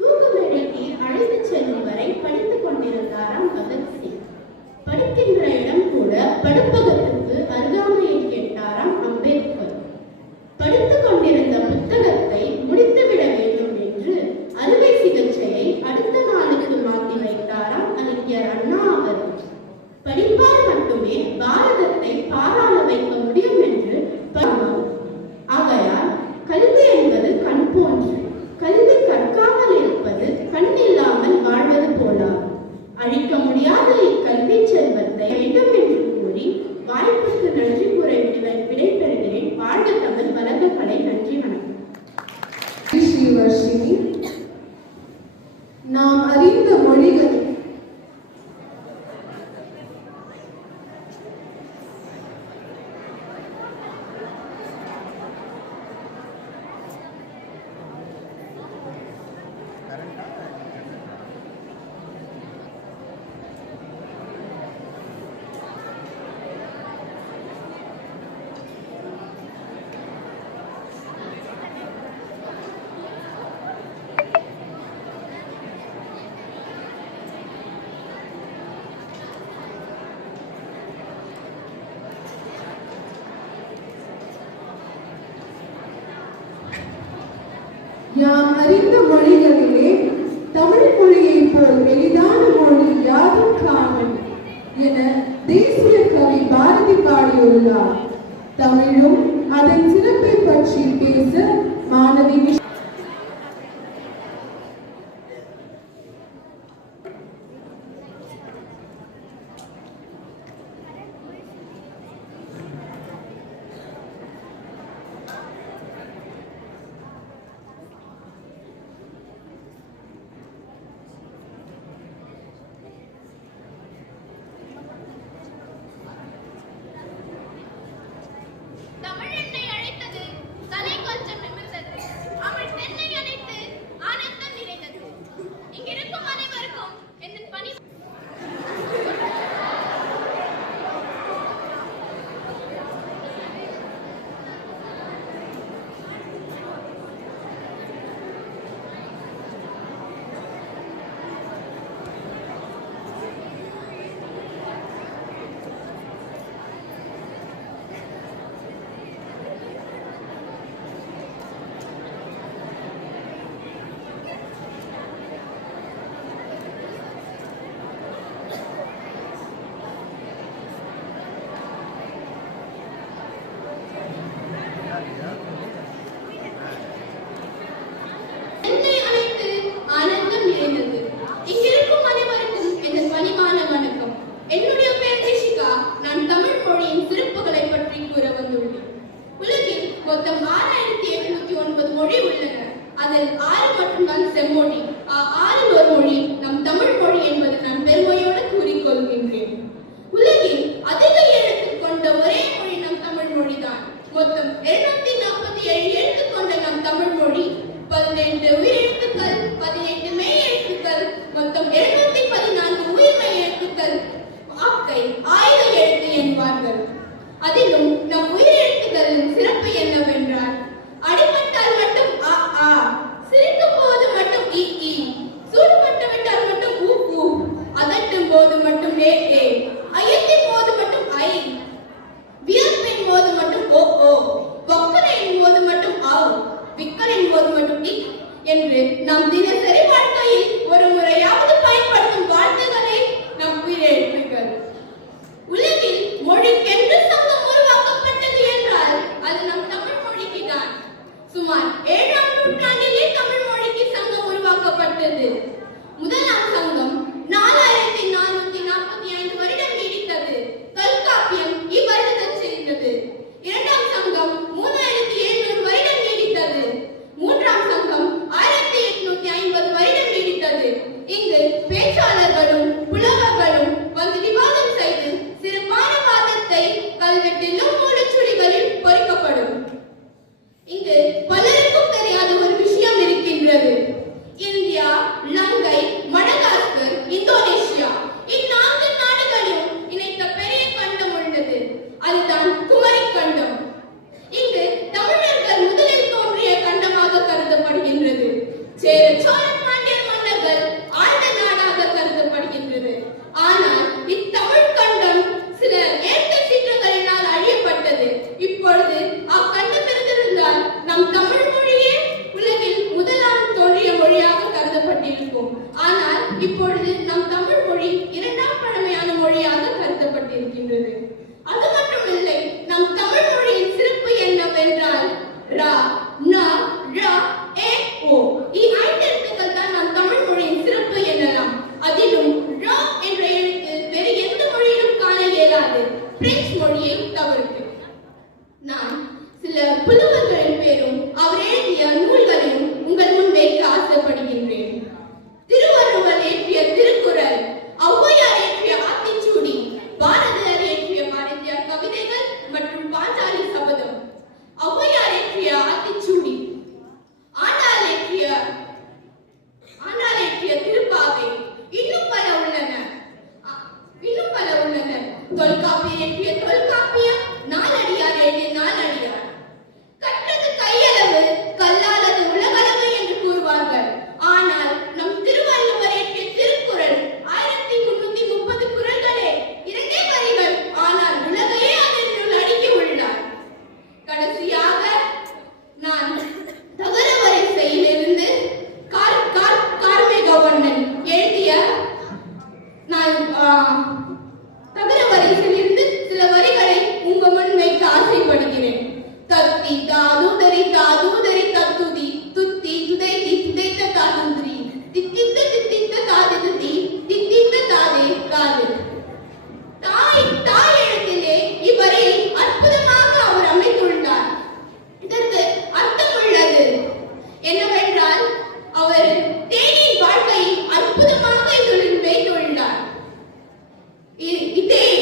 தூக்குமேடைக்கு அழைத்து செல்லும் வரை படித்துக் கொண்டிருந்தாராம் பகத்சிங். படிக்கின்ற இடம் கூட படுப்பகத்துக்கு அருகாமையை கேட்டாராம் அம்பேத்கர். படித்துக் கொண்டிருந்த புத்தகத்தை முடித்துவிட வேண்டும் என்று அறுவை சிகிச்சையை அடுத்த நாளுக்கு மாற்றி வைத்தாராம் அறிஞர் அண்ணா அவர்கள். படிப்பால் மட்டுமே பாரதத்தை பாராள வைக்க முடியும் என்று ஆகையால் கல்வி என்பது கண் போன்று. கல்வி கற்காமல் இருப்பது கண் இல்லாமல் வாழ்வது போலாகும். அழிக்க முடியாத இக்கல்வி செல்வத்தை வேண்டும் என்று கூறி வாய்ப்புக்கு நன்றி கூற விடைபெறுகிறேன். வாழ்க தமிழ், வளர்க கலை. நன்றி, வணக்கம். ஸ்ரீவர்ஷினி. நாம் அறிந்த மொழிகள் உயர்ந்த மொழிகளிலே தமிழ் மொழியைப் போல் எளிதான மொழி யாரும் காணும் என தேசிய கவி பாரதி பாடியுள்ளார். தமிழும் அதன் சிறப்பை பற்றி பேச மாணவி என்னுடைய பெயர் ரிஷிகா. நான் தமிழ் மொழியின் சிறப்புகளை பற்றி கூற வந்துள்ளேன். உலகில் மொத்தம் 6809 மொழி உள்ளன. அதில் 6 மட்டும்தான் செம்மொழி. 6 ஒரு மொழி நம் தமிழ் மொழி என்பதை நான் பெருமையோடு கூறிக்கொள்கின்றேன். உலகில் அதிக எழுத்து கொண்ட ஒரே மொழி நம் தமிழ் மொழிதான். மொத்தம் 247 எழுத்து கொண்ட நம் தமிழ் மொழி 18 உயிரெழுத்துக்கள், 18 மெய் எழுத்துக்கள், மொத்தம் 214 உயிர்மெய் எழுத்துக்கள், ஆக்கை 1000 எழுத்து என்பார்கள். அதிலும் நம் உயிரெழுத்துக்களின் சிறப்பு என்னவென்றால், அடிபட்டால் மட்டும் அ ஆ, சிரிக்கும் போது மட்டும் இ ஈ, சூடுபட்டு விட்டால் மட்டும் ஊ ஊ, அதட்டும் போது மட்டும் ஏ ஏ, அயத்தின் போது மட்டும் ஐ, வியர்ப்பின் போது மட்டும் ஓ ஓ, பொக்கலின் போது மட்டும் ஆவ், விக்கலின் போது மட்டும் இக் என்று நம் தினசரி வாழ்க்கையில் ஒரு முறையாவது பயன்படுத்தும் வார்த்தைகளை நம் உயிரெழுத்துக்கள். உலகில் மொழிக்கென்று சங்கம் உருவாக்கப்பட்டது என்றால் அது நம் தமிழ் மொழிக்கு தான். சுமார் 7ஆம் நூற்றாண்டிலே தமிழ் மொழிக்கு சங்கம் உருவாக்கப்பட்டது. முதலாம் சங்கம் 4445 வருடம் நீடித்தது. தொல்காப்பியம் இவ்வருடத்தில் சேர்ந்தது. 2ஆம் சங்கம் 3700 வருடம் நீடித்தது. 3ஆம் சங்கம் 1850 வருடம் நீடித்தது. இங்கு பேச்சாளர்களும் புலவர்களும் வந்து விவாதம் செய்து சிறப்பான வாதத்தை கல்வெட்டிலும் மூலச்சுழிகளில் பொறிக்கப்படும். இங்கு பலருக்கும் தெரியாத ஒரு விஷயம் இருக்கின்றது. இந்தியா, இலங்கை, மடகாஸ்கர், இந்தோனேஷியா இந்நான்கு நாடுகளையும் இணைத்த பெரிய கண்டம் உள்ளது. அதுதான் குமரி கண்டம். இங்கு தமிழர்கள் முதலில் தோன்றிய கண்டமாக கருதப்படுகின்றது. சேர சோழ பாண்டியர் மன்னர்கள் ஆழ்ந்த நாடாக கருதப்படுகின்றது. ஆனால் இத்தமிழ் கண்டம் சில இயற்கை சீற்றங்களினால் அழியப்பட்டது. இப்பொழுது அக்கண்டம் இருந்திருந்தால் நம் தமிழ் மொழியே உலகில் முதலாம் தோன்றிய மொழியாக கருதப்பட்டிருக்கும். ஆனால் இப்பொழுது நம் தமிழ் மொழி 2ஆம் பழமையான மொழியாக கருதப்பட்டிருக்கின்றது. அது மட்டுமில்லை, நம் தமிழ் மொழியின் சிறப்பு என்னவென்றால் ரா, ந, ர, ஏ, ஓ எழுத்துக்கள் தான் நம் தமிழ் மொழியின் சிறப்பு எனலாம். அதிலும் ர என்ற எழுத்து வேறு எந்த மொழியிலும் காண இயலாது, பிரெஞ்சு மொழியை தவிர்த்து. நான் சில புலவர்களின் பேரும் அவர் எழுதிய நூல்களையும் உங்கள் முன் வைக்க ஆசைப்படுகின்றேன். திருவள்ளுவர் இயற்றிய திருக்குறள், ஔவையார் இயற்றிய ஆத்திச்சூடி, பாரதியார் இயற்றிய பாரதியார் கவிதைகள் மற்றும் பாஞ்சாலி சபதம். ஔவையார் இயற்றிய ஆத்திச்சூடி, ஆண்டாள் இயற்றிய திருப்பாவை, இன்னும் பல உள்ளன. தொல்காப்பியர் இயற்றிய தொல்காப்பியம், நாலடியார் எழுதிய நாலடியார். கற்றது கையளவு, கல்லாதது உலகளவு என்று கூறுவார்கள். ஆனால் நம் திருவள்ளுவர் இயற்றிய திருக்குறள் 1330 குறள்களே, 2 வரிகள். ஆனால் உலகையே அதனுள் அடக்கி உள்ளார். கடைசியாக நான் தகர வரிசையிலிருந்து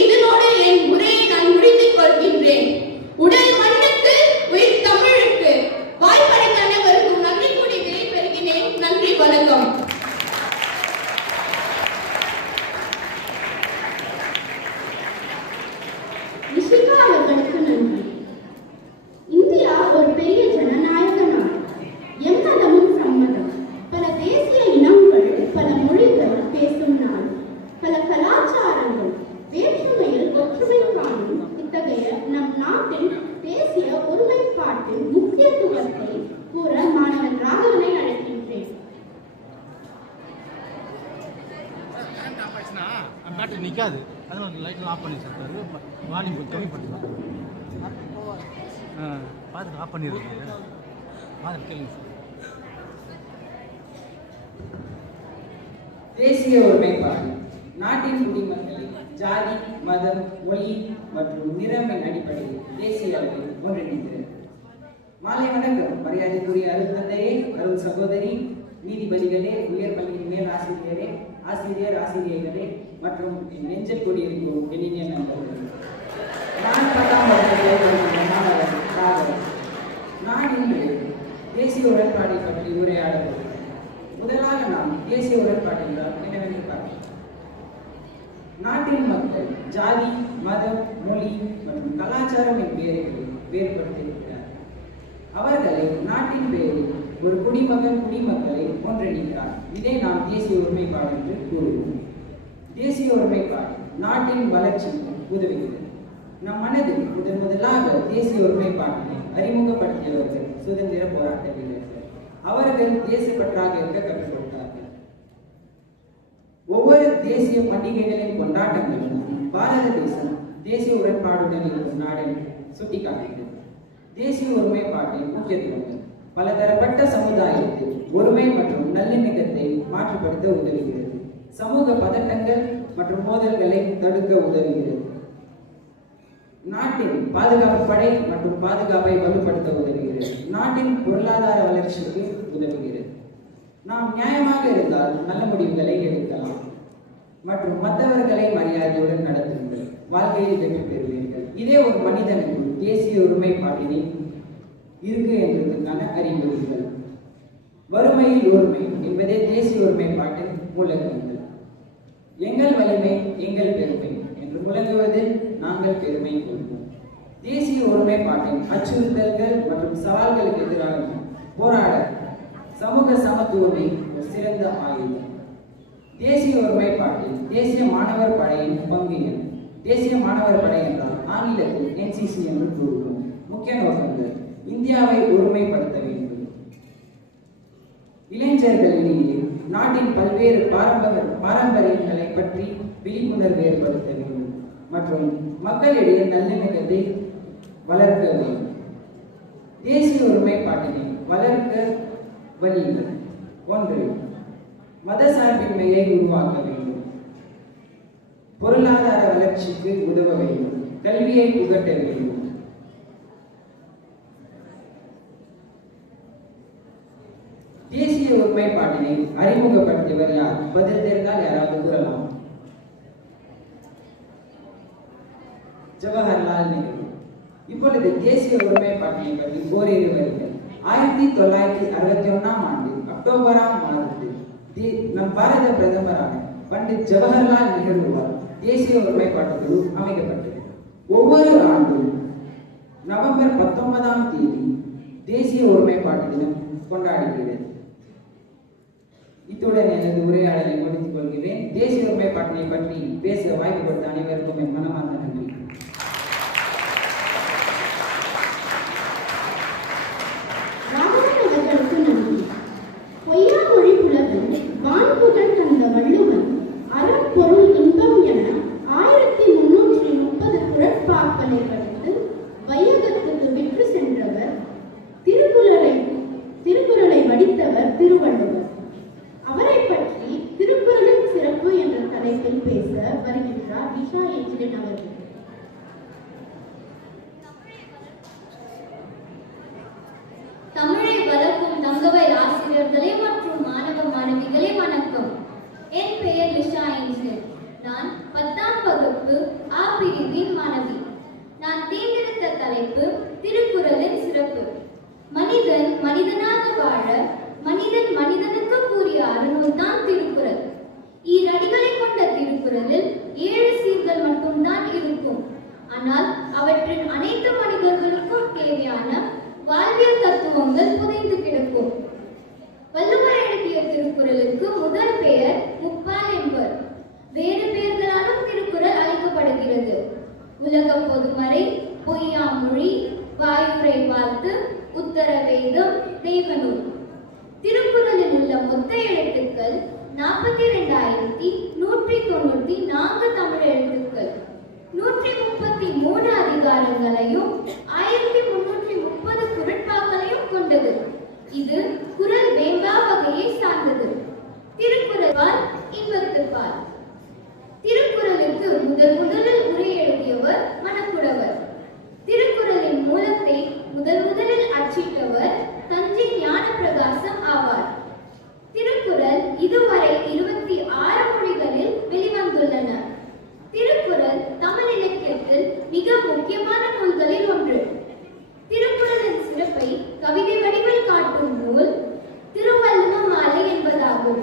இதனோடு என் உரையை நான் முடித்துக் கொள்கின்றேன். உடல் மண்ணுக்கு, உயிர் தமிழுக்கு. வாய்ப்படைத்த அனைவருக்கும் நன்றி கூறி விடைபெறுகிறேன். நன்றி, வணக்கம். நிஷிகா அவர்களுக்கு நன்றி. இந்தியா ஒரு பெரிய ஜனநாயக நாடு. எம்மதமும் சம்மதம். பல தேசிய இனங்கள், பல மொழிகள் பேசும் நாடு. பல கலாச்சாரங்கள். வேற்றுமையில் ஒற்றுமை காணும் இத்தகைய நம் நாட்டின் தேசிய ஒருமைப்பாட்டின் முக்கியத்துவத்தை கூற மாணவன் ராகவனை அழைக்கின்றேன். பேட்டரி நிற்காது, அதனால லைட்லாம் ஆஃப் பண்ணி சார், வால்யூம் கம்மி பண்ணிக்கலாம். பார்த்து ஆஃப் பண்ணிடுறேன். கேளுங்க சார். தேசிய ஒருமைப்பாடு நாட்டின் குடிமக்களை ஜாதி, மதம், மொழி மற்றும் நிறமின் அடிப்படையில் தேசிய அளவில் ஒன்றிணைக்கிறது. மாலை வணக்கம். மரியாதைக்குரிய அருள் தந்தையே, அருள் சகோதரி, நீதிபதிகளே, உயர்பள்ளியின் மேல் ஆசிரியரே, ஆசிரியர்களே மற்றும் நெஞ்சல் கூடியிருக்கும் எளிய நண்பர்களே. நான் 10ஆம் வகுப்பில் மாணவர். நான் இன்று தேசிய உடன்பாட்டை பற்றி உரையாட போகிறேன். முதலாக நாம் தேசிய உடன்பாடு என்றால் என்னவென்று பார்க்கலாம். நாட்டின் மக்கள் ஜாதி, மதம், மொழி மற்றும் கலாச்சாரம் என் பெயர்களை வேறுபடுத்தியிருக்கிறார். அவர்களை நாட்டின் பெயரில் ஒரு குடிமக்களை ஒன்றிணைக்கிறார். இதை நாம் தேசிய ஒருமைப்பாடு என்று கூறுவோம். தேசிய ஒருமைப்பாடு நாட்டின் வளர்ச்சிக்கு உதவுகிறது. நம் மனதில் முதலாக தேசிய ஒருமைப்பாட்டினை அறிமுகப்படுத்தியவர்கள் சுதந்திர போராட்ட வீரர்கள். அவர்கள் தேசப்பற்றாக இருக்க கற்றுக் கொடுத்தார்கள். ஒவ்வொரு தேசிய பண்டிகைகளின் கொண்டாட்டங்களும் பாரத தேசம் தேசிய உடன்பாடுடன் இருக்கும் நாடு சுட்டிக்காட்டுகிறது. தேசிய ஒருமைப்பாட்டின் முக்கியத்துவங்கள் பலதரப்பட்ட சமுதாயத்தில் ஒருமை மற்றும் நல்லிணக்கத்தை மாற்றுப்படுத்த உதவுகிறது. சமூக பதட்டங்கள் மற்றும் மோதல்களை தடுக்க உதவுகிறது. நாட்டின் பாதுகாப்பு படை மற்றும் பாதுகாப்பை வலுப்படுத்த உதவுகிறது. நாட்டின் பொருளாதார வளர்ச்சிக்கு உதவுகிறது. நாம் நியாயமாக இருந்தால் நல்ல முடிவுகளை எடுக்கலாம் மற்றும் மற்றவர்களை மரியாதையுடன் நடத்துங்கள். வாழ்க்கையில் வெற்றி பெறுவீர்கள். இதே ஒரு மனிதனுக்கு தேசிய ஒருமைப்பாட்டினை இருக்கு என்பதற்கான அறிகுறிகள். வறுமையில் ஒருமை என்பதே தேசிய ஒருமைப்பாட்டின் மூலகங்கள். எங்கள் வலிமை எங்கள் பெருமை என்று முழங்குவதில் நாங்கள் பெருமை கொள்வோம். தேசிய ஒருமைப்பாட்டின் அச்சுறுத்தல்கள் மற்றும் சவால்களுக்கு எதிராக போராட சமூக சமத்துவமே ஒரு சிறந்த ஆயுதம். தேசிய ஒருமைப்பாட்டில் தேசிய மாணவர் படையின் பங்கு என்ன? தேசிய மாணவர் படை என்றால் ஆங்கிலத்தில் NCC என்று கூறுவோம். முக்கிய நோக்கங்கள்: இந்தியாவை ஒருமைப்படுத்த வேண்டும், இளைஞர்களிடையே நாட்டின் பல்வேறு பாரம்பரியங்களை பற்றி விழிப்புணர்வு ஏற்படுத்த வேண்டும் மற்றும் மக்களிடையே நல்லிணக்கத்தை வளர்க்க வேண்டும். தேசிய ஒருமைப்பாட்டினை வளர்க்க வழிகள்: 1. மதசார்பின்மையை உருவாக்க வேண்டும், பொருளாதார வளர்ச்சிக்கு உதவ வேண்டும், கல்வியை புகட்ட வேண்டும். தேசிய ஒருமைப்பாட்டினை அறிமுகப்படுத்தியவர் யார்? பதில் தெரிந்தால் யாராவது கூறலாம். ஜவஹர்லால் நேரு. இப்பொழுது தேசிய ஒருமைப்பாட்டினை பற்றி ஓரிரு வரிகள். 1961ஆம் ஆண்டு அக்டோபராம் மாதத்தில் நம் பாரத பிரதமரான பண்டிட் ஜவஹர்லால் நேருவால் தேசிய ஒருமைப்பாட்டு குழு அமைக்கப்பட்டது. ஒவ்வொரு ஆண்டும் நவம்பர் 19ஆம் தேதி தேசிய ஒருமைப்பாட்டு தினம் கொண்டாடுகிறது. இத்துடன் எனது உரையாடலை முடித்துக் கொள்கிறேன். தேசிய ஒருமைப்பாட்டினை பற்றி பேச வாய்ப்பு கொடுத்த அனைவருக்கும் என் மனமார்ந்த நன்றி. ராமநாதர்களுக்கு நன்றி. பொய்யா மொழி புலவன் வான்புகழ் தந்த வள்ளுவன் அறம் பொருள் இன்பம் என 1330 குறட்பாக்களை படித்து வையகத்துக்கு விற்று சென்றவர். திருக்குறளை வடித்தவர் திருவள்ளுவர். அவரை பற்றி திருக்குறளின் சிறப்பு என்ற தலைப்பில் பேச வருகின்றார் விஷா என்ஜினியர் ஆ பிரிவின் மாணவி. நான் தேர்ந்தெடுத்த தலைப்பு திருக்குறளின் சிறப்பு. மனிதன் மனிதனாக வாழ மனிதன் மனிதனுக்கு கூறிய அறநூல் தான் திருக்குறள். ஈரடிகளை கொண்ட திருக்குறளில் 7 சீர்கள் மட்டும்தான் இருக்கும். ஆனால் அவற்றின் அனைத்து மனிதர்களுக்கும் தேவையான வாழ்வியல் தத்துவங்கள் புதைந்து கிடக்கும். வள்ளுவர் எழுதிய திருக்குறளுக்கு முதல் பெயர் முப்பால் என்பர். வேறு பெயர்களாலும் திருக்குறள் அழைக்கப்படுகிறது. உலக பொதுமறை, பொய்யாமொழி, வாயுரை வாழ்த்து, உத்தர வேதம், தேவநூல். திருக்குறளில் உள்ள மொத்த எழுத்துக்கள் 42,194 தமிழ் எழுத்துக்கள். 133 அதிகாரங்களையும் 1330 குறட்பாக்களையும் கொண்டது. இது குறள் வேங்கா வகையை சார்ந்தது. திருக்குறள் இன்பத்துப்பால். திருக்குறளுக்கு முதலில் உரை எழுதியவர் மணக்குடவர். திருக்குறளின் மூலத்தை முதலில் அச்சிட்டவர் தஞ்சை ஞானப்பிரகாசம் ஆவார். திருக்குறள் இதுவரை 26 மொழிகளில் வெளிவந்துள்ளன. திருக்குறள் தமிழ் இலக்கியத்தில் மிக முக்கியமான நூல்களில் ஒன்று. திருக்குறளின் சிறப்பை கவிதை வடிவில் காட்டும் நூல் திருவள்ளுவ மாலை என்பதாகும்.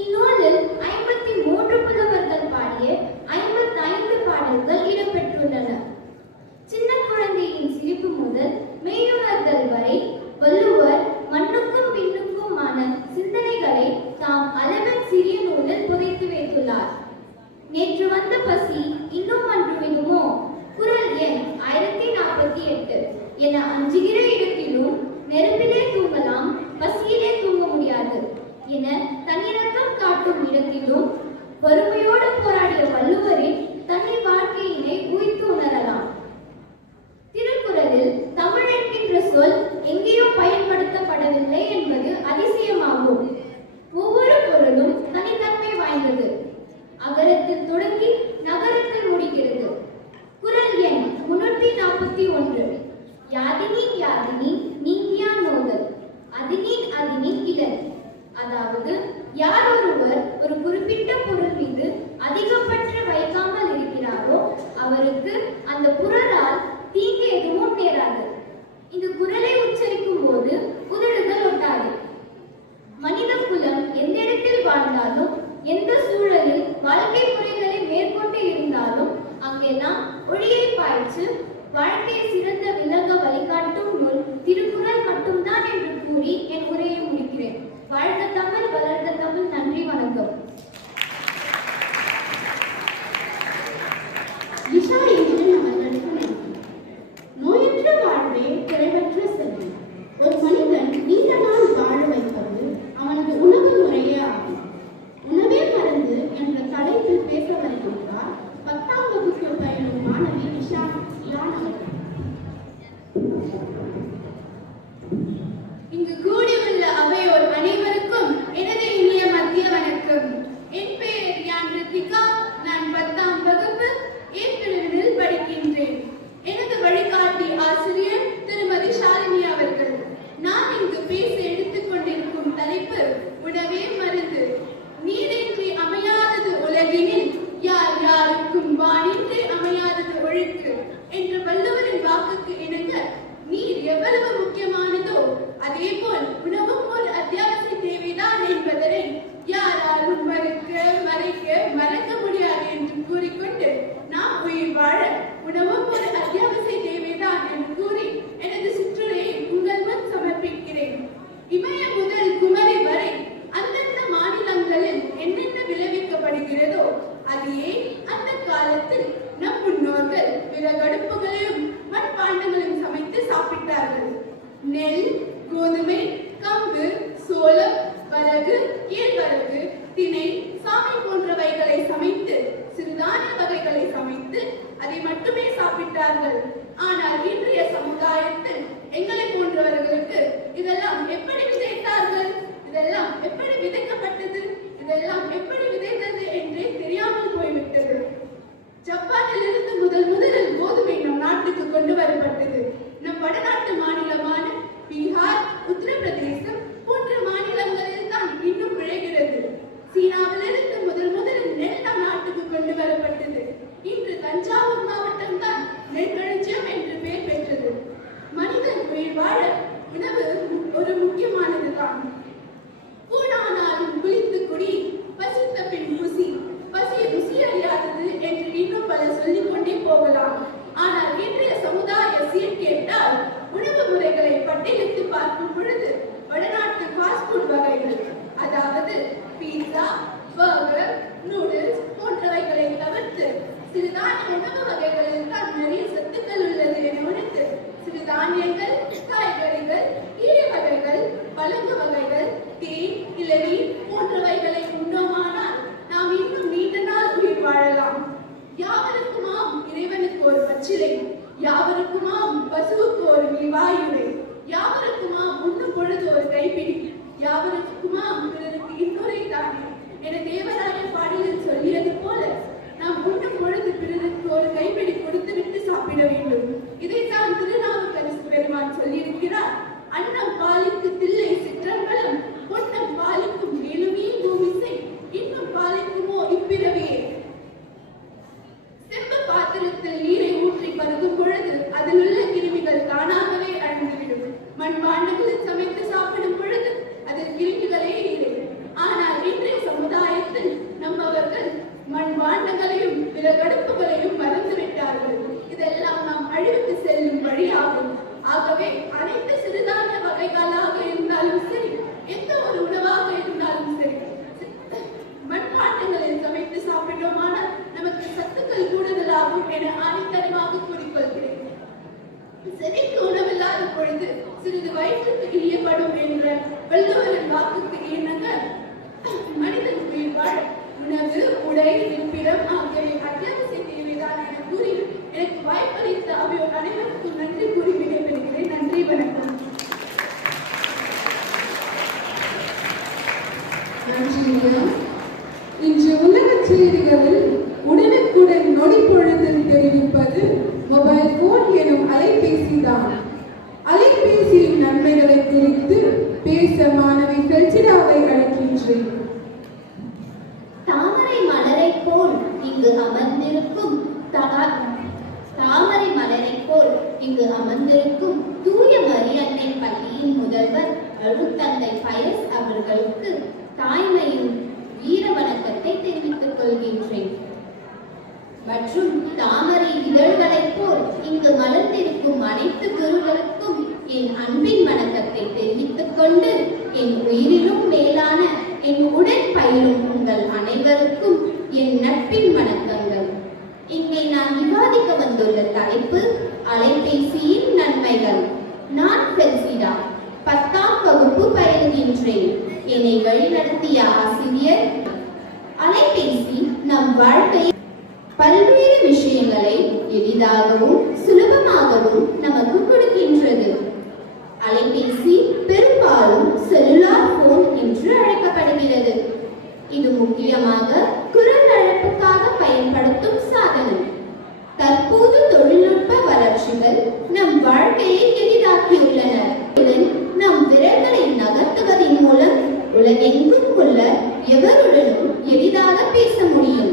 இந்நூலில் 53 புலவர்கள் பாடிய 55 பாடல்கள் இடம்பெற்றுள்ளன. சின்ன குழந்தையின் சிரிப்பு முதல் மெய்யுணர்தல் வரை வள்ளுவர் மண்ணுக்கும் விண்ணுக்குமான சிந்தனைகளை தாம் அளவின் சிறிய நூலில் புதைத்து வைத்துள்ளார். நேற்று வந்த பசி இன்னும் அன்று விடுமோ, குறள் எண் 1048 என அஞ்சுகிற இடத்திலும் நெருப்பிலே தூங்கலாம், பசியிலே தூங்க முடியாது என தன்னிறக்கம் காட்டும் இடத்திலும் வறுமையோடு போராடிய வள்ளுவரின் தனி வாழ்க்கையினை உய்த்து உணரலாம். திருக்குறளில் தமிழ் என்கின்ற சொல் எங்கேயோ பயன்படுத்தப்படவில்லை என்பது அதிசயமாகும். ஒவ்வொரு பொருளும் தனித்தன்மை வாய்ந்தது. அகரத்தில் தொடங்கி நகரத்தில் முடிகிறது. குறள் எண் 341. யாதினின் யாதினி நீங்கியா நோதல், அதினின் அதினின் இடர். அதாவது யார் ஒருவர் ஒரு குறிப்பிட்ட பொருள் மீது அதிகப்பற்று வைக்காமல் இருக்கிறாரோ அவருக்கு அந்த பொருளால் தீங்கு எதுவும் நேராது. இந்த குறளை உச்சரிக்கும் போது உதடுகள் ஒட்டாது. மனித குலம் எந்த இடத்தில் வாழ்ந்தாலும் எந்த சூழலில் வாழ்க்கை முறைகளை மேற்கொண்டு இருந்தாலும் அங்கெல்லாம் ஒளியை பாய்ச்சு வாழ்க்கையை சிறந்த விளங்க வழிகாட்டும் நூல் திருக்குறள் மட்டும்தான் என்று கூறி என் உரையை முடிக்கிறேன். வாழ்க தமிழ், வளர்க தமிழ். நன்றி, வணக்கம். விஷா என்று அவர்களுக்கு நன்றி. நோயற்ற வாழ்வே குறைவற்ற செல்வம். ஒரு மனிதன் நீண்ட நாள் வாழ வைப்பது அவனது உணவு முறையே ஆகும். உணவே மருந்து என்ற தலைப்பில் பேச வருகின்றார் 10ஆம் வகுப்பு பயிலும் மாணவி விஷா அவர்கள். இங்கு கூடியுள்ள அவையோர் அனைவருக்கும் எனது இனிய மத்திய வணக்கம். என் பெயர் யான் ரித்திகா. நான் 10ஆம் வகுப்பு ஏப்ரலில் படிக்கின்றேன். எனது வழிகாட்டி ஆசிரியர் திருமதி ஷாலினி அவர்கள். நான் இங்கு பேச எடுத்துக்கொண்டிருக்கும் தலைப்பு உணவே மருந்து. நீரின்றி அமையாதது உலகினில், யார் யாருக்கும் வானின்றி அமையாதது ஒழுக்கு என்ற வள்ளுவரின் வாக்குக்கு இணங்க நீர் எவ்வளவு முக்கியமானதோ அதேபோல் உணவும் ஒரு அத்தியாவசிய தேவைதான் என்பதனை யாராலும் மறக்க முடியாது என்று கூறிக்கொண்டு நாம் உயிர் வாழ உணவும் ஒரு அத்தியாவசிய தேவைதான் என்று கூறி எனது சிற்றுரையை உங்கள் முன் சமர்ப்பிக்கிறேன். இமயம் முதல் குமரி வரை அந்தந்த மாநிலங்களில் என்னென்ன விளைவிக்கப்படுகிறதோ அதையே அந்த காலத்தில் நம் முன்னோர்கள் விறகடுப்புகளையும் மண்பாண்டங்களையும் சமைத்து சாப்பிட்டார்கள். நெல், கோதுமை, கம்பு, சோளம், வரகு, கேழ்வரகு, திணை, சாமை போன்றவைகளை சமைத்து சிறுதானிய வகைகளை சமைத்து அதை மட்டுமே சாப்பிட்டார்கள். ஆனால் இன்றைய சமுதாயத்தில் எங்களை போன்றவர்களுக்கு இதெல்லாம் எப்படி விதைத்தார்கள், இதெல்லாம் எப்படி விதைக்கப்பட்டது, இதெல்லாம் எப்படி விதைத்தது என்றே தெரியாமல் போய்விட்டது. ஜப்பானில் இருந்து முதலில் கோதுமை நம் நாட்டுக்கு கொண்டு வரப்பட்டது. நம் வடநாட்டு மாநிலமான பீகார், உத்தரப்பிரதேசம் போன்ற மாநிலங்களில் தான் இன்னும் விளைகிறது. சீனாவிலிருந்து முதலில் நெல் நம் நாட்டுக்கு கொண்டு வரப்பட்டது. இன்று இருக்கலாம். ஆனால் இன்றைய சமுதாய சீர் கேட்டால் உணவு முறைகளை பட்டியலிட்டு பார்க்கும் பொழுது வடநாட்டு ஃபாஸ்ட் ஃபுட் வகைகள், அதாவது பீட்சா, பர்கர், நூடுல்ஸ் போன்றவைகளை தவிர்த்து சிறுதானிய உணவு வகைகளில் தான் நிறைய சத்துக்கள் உள்ளது என உணர்ந்து சிறுதானியங்கள், காய்கறிகள், கீரை வகைகள், பழங்கு வகைகள், தேன், இளநீர் போன்றவைகளை உண்டோமானால் நாம் இன்னும் நீண்ட நாள் உயிர் வாழலாம். யாவருக்குமாம் இறைவனுக்கு ஒரு பச்சிலை, யாவருக்குமாம் பசுவுக்கு ஒரு வாயுரை, யாவருக்குமாம் உண்ணும் பொழுது ஒரு கைப்பிடி, யாவருக்குமாம் பிறருக்கு இன்னொரை தானே என தேவராய பாடலில் சொல்லியது போல நாம் உண்ணும் பொழுது பிறருக்கு ஒரு கைப்பிடி கொடுத்துவிட்டு சாப்பிட வேண்டும். இதைத்தான் திருநாவுக்கரசு பெருமான் சொல்லியிருக்கிறார். அன்னம் பாலிக்கு தில்லை சிற்றம்பலம், பொன்னம் பாலிக்கும் மேலுமே பூமிசை, இன்னும் பாலிக்குமோ இப்பிறவியே. செம்பு பாத்திரத்தில் நீரை ஊற்றி பருகும் பொழுது அதில் உள்ள கிருமிகள் தானாகவே அழிந்துவிடும். மண்பாண்டங்களில் சமைத்து சாப்பிடும் பொழுது அதில் கிருமிகளே இல்லை. ஆனால் இன்றைய சமுதாயத்தில் நம்மவர்கள் மண்பாண்டங்களையும் பிற கடுப்புகளையும் மறந்து விட்டார்கள். இதெல்லாம் நாம் அழிவுக்கு செல்லும் வழியாகும். ஆகவே அனைத்து சிறுதானிய வகைகளாக இருந்தாலும் சரி, எந்த ஒரு உணவாக இருந்தாலும் சரி, மண்பாண்டங்களில் சமைத்து சாப்பிட்டோமானால் நமக்கு சத்துக்கள் கூடுதலாகும் என ஆணித்தரமாக கூறிக்கொள்கிறேன். செவிக்கு உணவில்லாத பொழுது சிறிது வயிற்றுக்கு இழியப்படும் என்ற வள்ளுவரின் வாக்குக்கு இணங்க மனிதன் உயிர் வாழ உணவு, உடை, இருப்பிடம் ஆகியவை அத்தியாவசிய தேவைதான் என கூறி எனக்கு வாய்ப்பளித்த அவையோர் அனைவருக்கும் நன்றி கூறி விடைபெறுகிறேன். நன்றி, வணக்கம். இன்று உலக செய்திகளில் உடனுக்குடன் நொடி பொழுதில் தெரிவிப்பது மொபைல் போன் எனும் அலைபேசி தான். அலைபேசியின் நன்மைகளை குறித்து பேச மாணவிகள் சிறாவை அழைக்கின்றேன். தாமரை மலரை போல் இங்கு அமர்ந்திருக்கும் தாமரை மலரை போல் இங்கு அமர்ந்திருக்கும் தூய மரியன்னை பள்ளியின் முதல்வர் அருட்தந்தை பயஸ் அவர்களுக்கு தாய்மையின் வீர வணக்கத்தை தெரிவித்துக் கொள்கின்றேன். மற்றும் தாமரை இதழ்களைப் போல் இங்கு மலர்ந்திருக்கும் அனைத்து குருக்களுக்கும் என் அன்பின் வணக்கத்தை தெரிவித்துக் கொண்டு என் உயிரிலும் மேலான என் உடன் பயிலும் உங்கள் அனைவருக்கும் என் நட்பின் வணக்கங்கள். இங்கே நான் விவாதிக்க வந்துள்ள தலைப்பு அலைபேசியின் நன்மைகள். நான் பெல்சிடா 10ஆம் வகுப்பு பயிலுகின்றேன். என்னை வழிநடத்திய ஆசிரியர். அலைபேசி நம் வாழ்க்கையில் பல்வேறு விஷயங்களை எளிதாகவும் சுலபமாகவும் நமக்கு கொடுக்கின்றது. அலைபேசி பெரும்பாலும் செல்லுலார் போன் என்று அழைக்கப்படுகிறது. இது முக்கியமாக குரல் அழைப்புக்காக பயன்படுத்தும் சாதனம். தற்போது தொழில்நுட்ப வளர்ச்சிகள் நம் வாழ்க்கையை எளிதாக்கியுள்ளன. நம் விரல்களை நகர்த்துவதன் மூலம் உலகெங்கும் உள்ள எவருடனும் எளிதாக பேச முடியும்.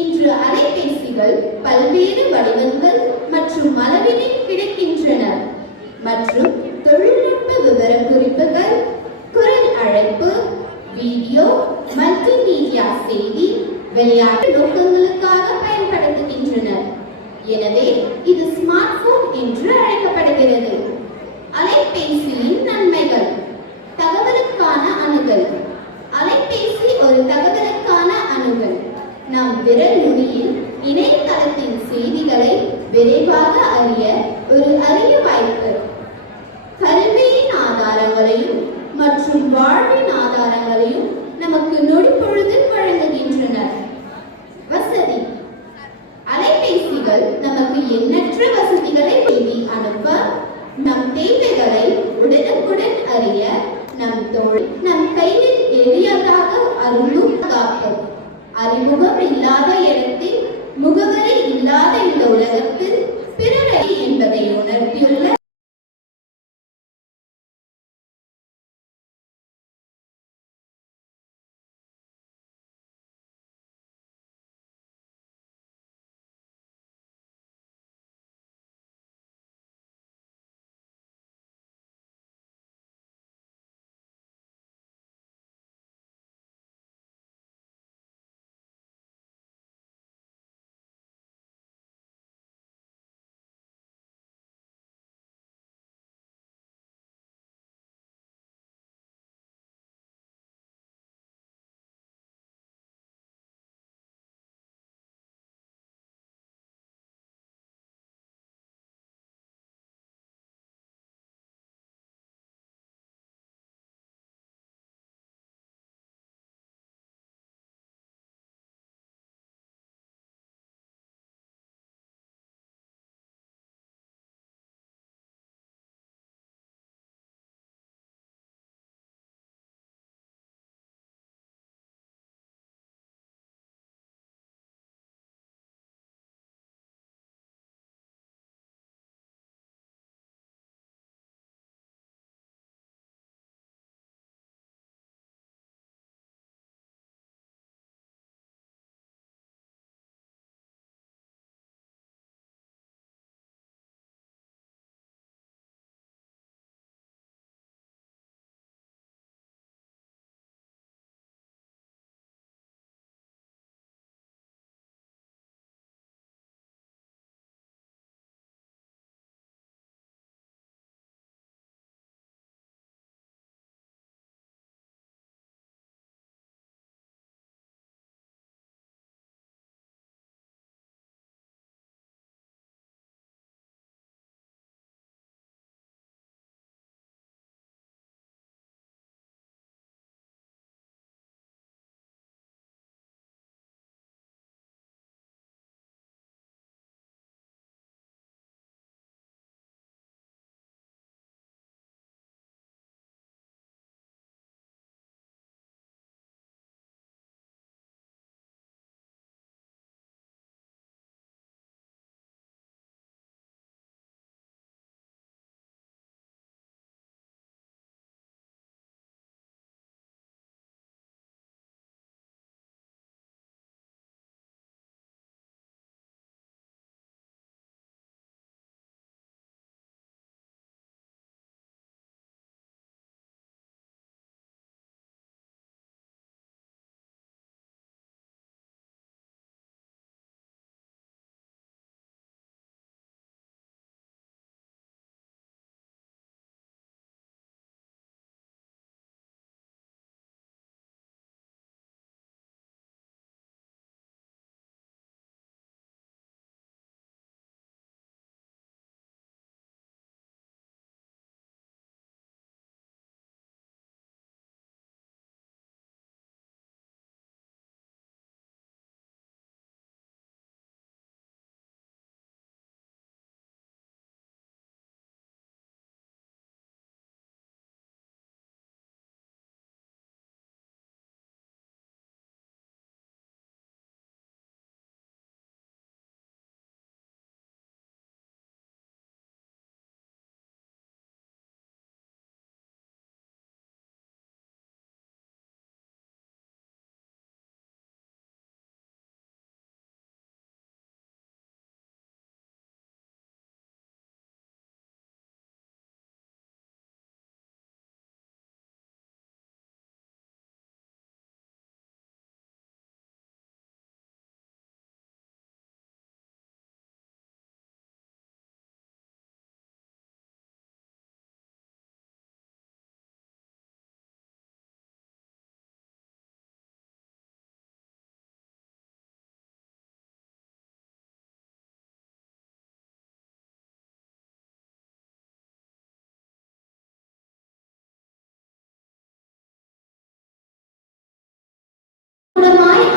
இன்று அலைபேசிகள் பல்வேறு வடிவங்கள் மற்றும் அளவினில் கிடைக்கின்றன. மற்றும் தொழில்நுட்ப விவரக்குறிப்புகள், குரல் அழைப்பு, வீடியோ, மல்டிமீடியா செய்தி, விளையாட்டு நோக்கங்களுக்காக பயன்படுத்துகின்றனர். எனவே இது ஸ்மார்ட் போன் என்று அழைக்கப்படுகிறது. அலைபேசியின் நன்மைகள். தகவலுக்கான அணுகல். அலைபேசி ஒரு தகவலுக்கான அணுகல். நம் விரல் நுனியில் இணையதளத்தின் செய்திகளை விரைவாக அறிய ஒரு அரிய வாய்ப்பு. கல்வியின் ஆதாரங்களையும் மற்றும் வாழ்வின் ஆதாரங்களையும் நமக்கு நொடி பொழுதில் வழங்குகின்றனர். வசதி. அலைபேசிகள் நமக்கு எண்ணற்ற வசதிகளை அனுப்ப, நம் தேவைகளை உடனுக்குடன் அறிய, நம் கையில் எளியதாக அருளும் காப்பு. அறிமுகம் இல்லாத இடத்தில், முகவரி இல்லாத இந்த உலகத்தில் பிறரை என்பதை உணர்த்தியுள்ள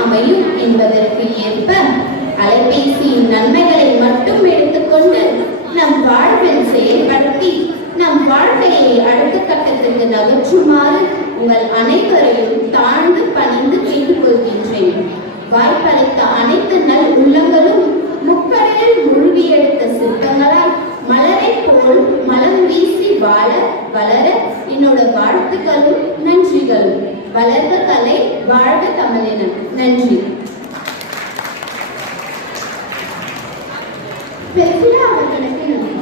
அமையும் என்பதற்கு ஏற்ப அலைபேசியின் நன்மைகளை மட்டும் எடுத்துக்கொண்டு நம் வாழ்வில் செயல்படுத்தி நம் வாழ்க்கையை அடுத்த கட்டத்திற்கு நகற்றுமாறு உங்கள் அனைவரையும் தாழ்ந்து பணிந்து கேட்டுக்கொள்கின்றேன். வாய்ப்பளித்த அனைத்து நல் உள்ளங்களும் முக்கடலில் மூழ்கி எடுத்த சிற்பங்களால் மலரை போல் மலம் வீசி வாழ வளர என்னோட வாழ்த்துக்களும் நன்றிகளும். வளர்க கலை, வாழ்க தமிழினம். நன்றி. பெசிலா அவர்களுக்கு நன்றி.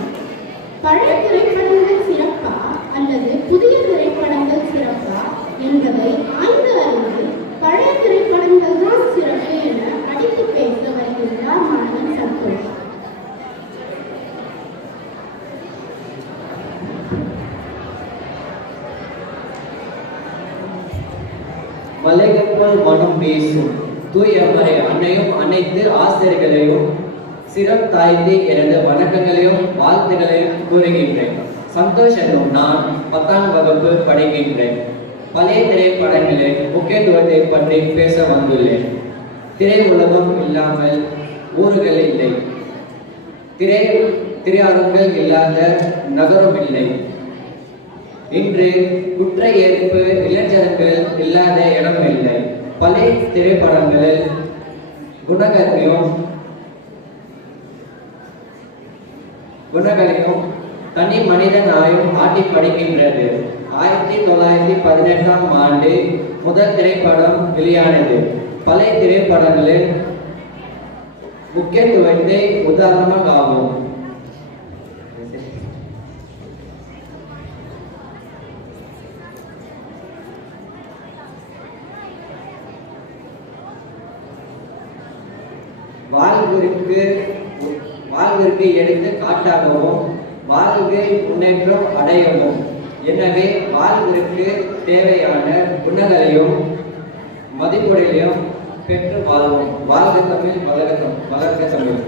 பழைய திரைப்படங்கள் சிறப்பா அல்லது புதிய திரைப்படங்கள் சிறப்பா என்பதை ஆய்ந்து அறிந்து பழைய திரைப்படங்கள் தான் சிறப்பு என அடித்து பேச வருகின்றார் மாணவன் சந்தோஷ். மலைகள் போல் மனம் பேசும் தூய மறை அன்னையும் அனைத்து ஆசிரியர்களையும் சிரம் தாய்ந்து எனது வணக்கங்களையும் வாழ்த்துகளையும் கூறுகின்றேன். சந்தோஷ் என்னும் நான் 10ஆம் வகுப்பு படிக்கின்றேன். பழைய திரைப்படங்களின் முக்கியத்துவத்தை பற்றி பேச வந்துள்ளேன். திரை உலகம் இல்லாமல் ஊர்கள் இல்லை, திரையரங்குகள் இல்லாத நகரம் இல்லை. இன்று குற்ற ஏற்பு இளைஞர்கள் இல்லாத இடம் இல்லை. பழைய திரைப்படங்களில் குணங்களையும் தனி மனிதனாயும் ஆட்டி படைக்கின்றது. 1918ஆம் ஆண்டு முதல் திரைப்படம் வெளியானது. பழைய திரைப்படங்களில் முக்கியத்துவத்தை உதாரணமாக ஆகும். வாழ்விற்கு எடுத்து காட்டாகவும் வாழ்வை முன்னேற்றம் அடையவும். எனவே வாழ்விற்கு தேவையான குணங்களையும் மதிப்புடையும் பெற்று வாழ்வோம். வாழ்க தமிழ், வளர்க தமிழ்.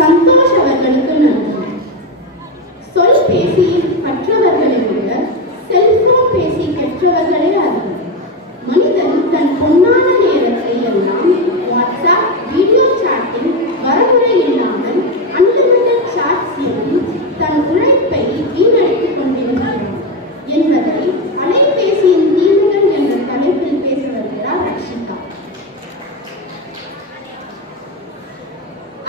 சந்தோஷ் அவர்களுக்கு நன்றி. சொல் பேசியில் கற்றவர்களை விட செல்போன் பேசி கற்றவர்களே அதிகம். மனிதன் தன் பொன்னான நேரத்தை எல்லாம் வாட்ஸ்அப், வீடியோ சாட்டிங், வரமுறை இல்லாமல் அன்லிமிட்டட் சாட்ஸ் என தன் உழைப்பை வீணடித்துக் கொண்டிருக்கிறார் என்பதை அலைபேசியின் தீமைகள் என்ற தலைப்பில் பேச வருகிறார் ரக்ஷிதா.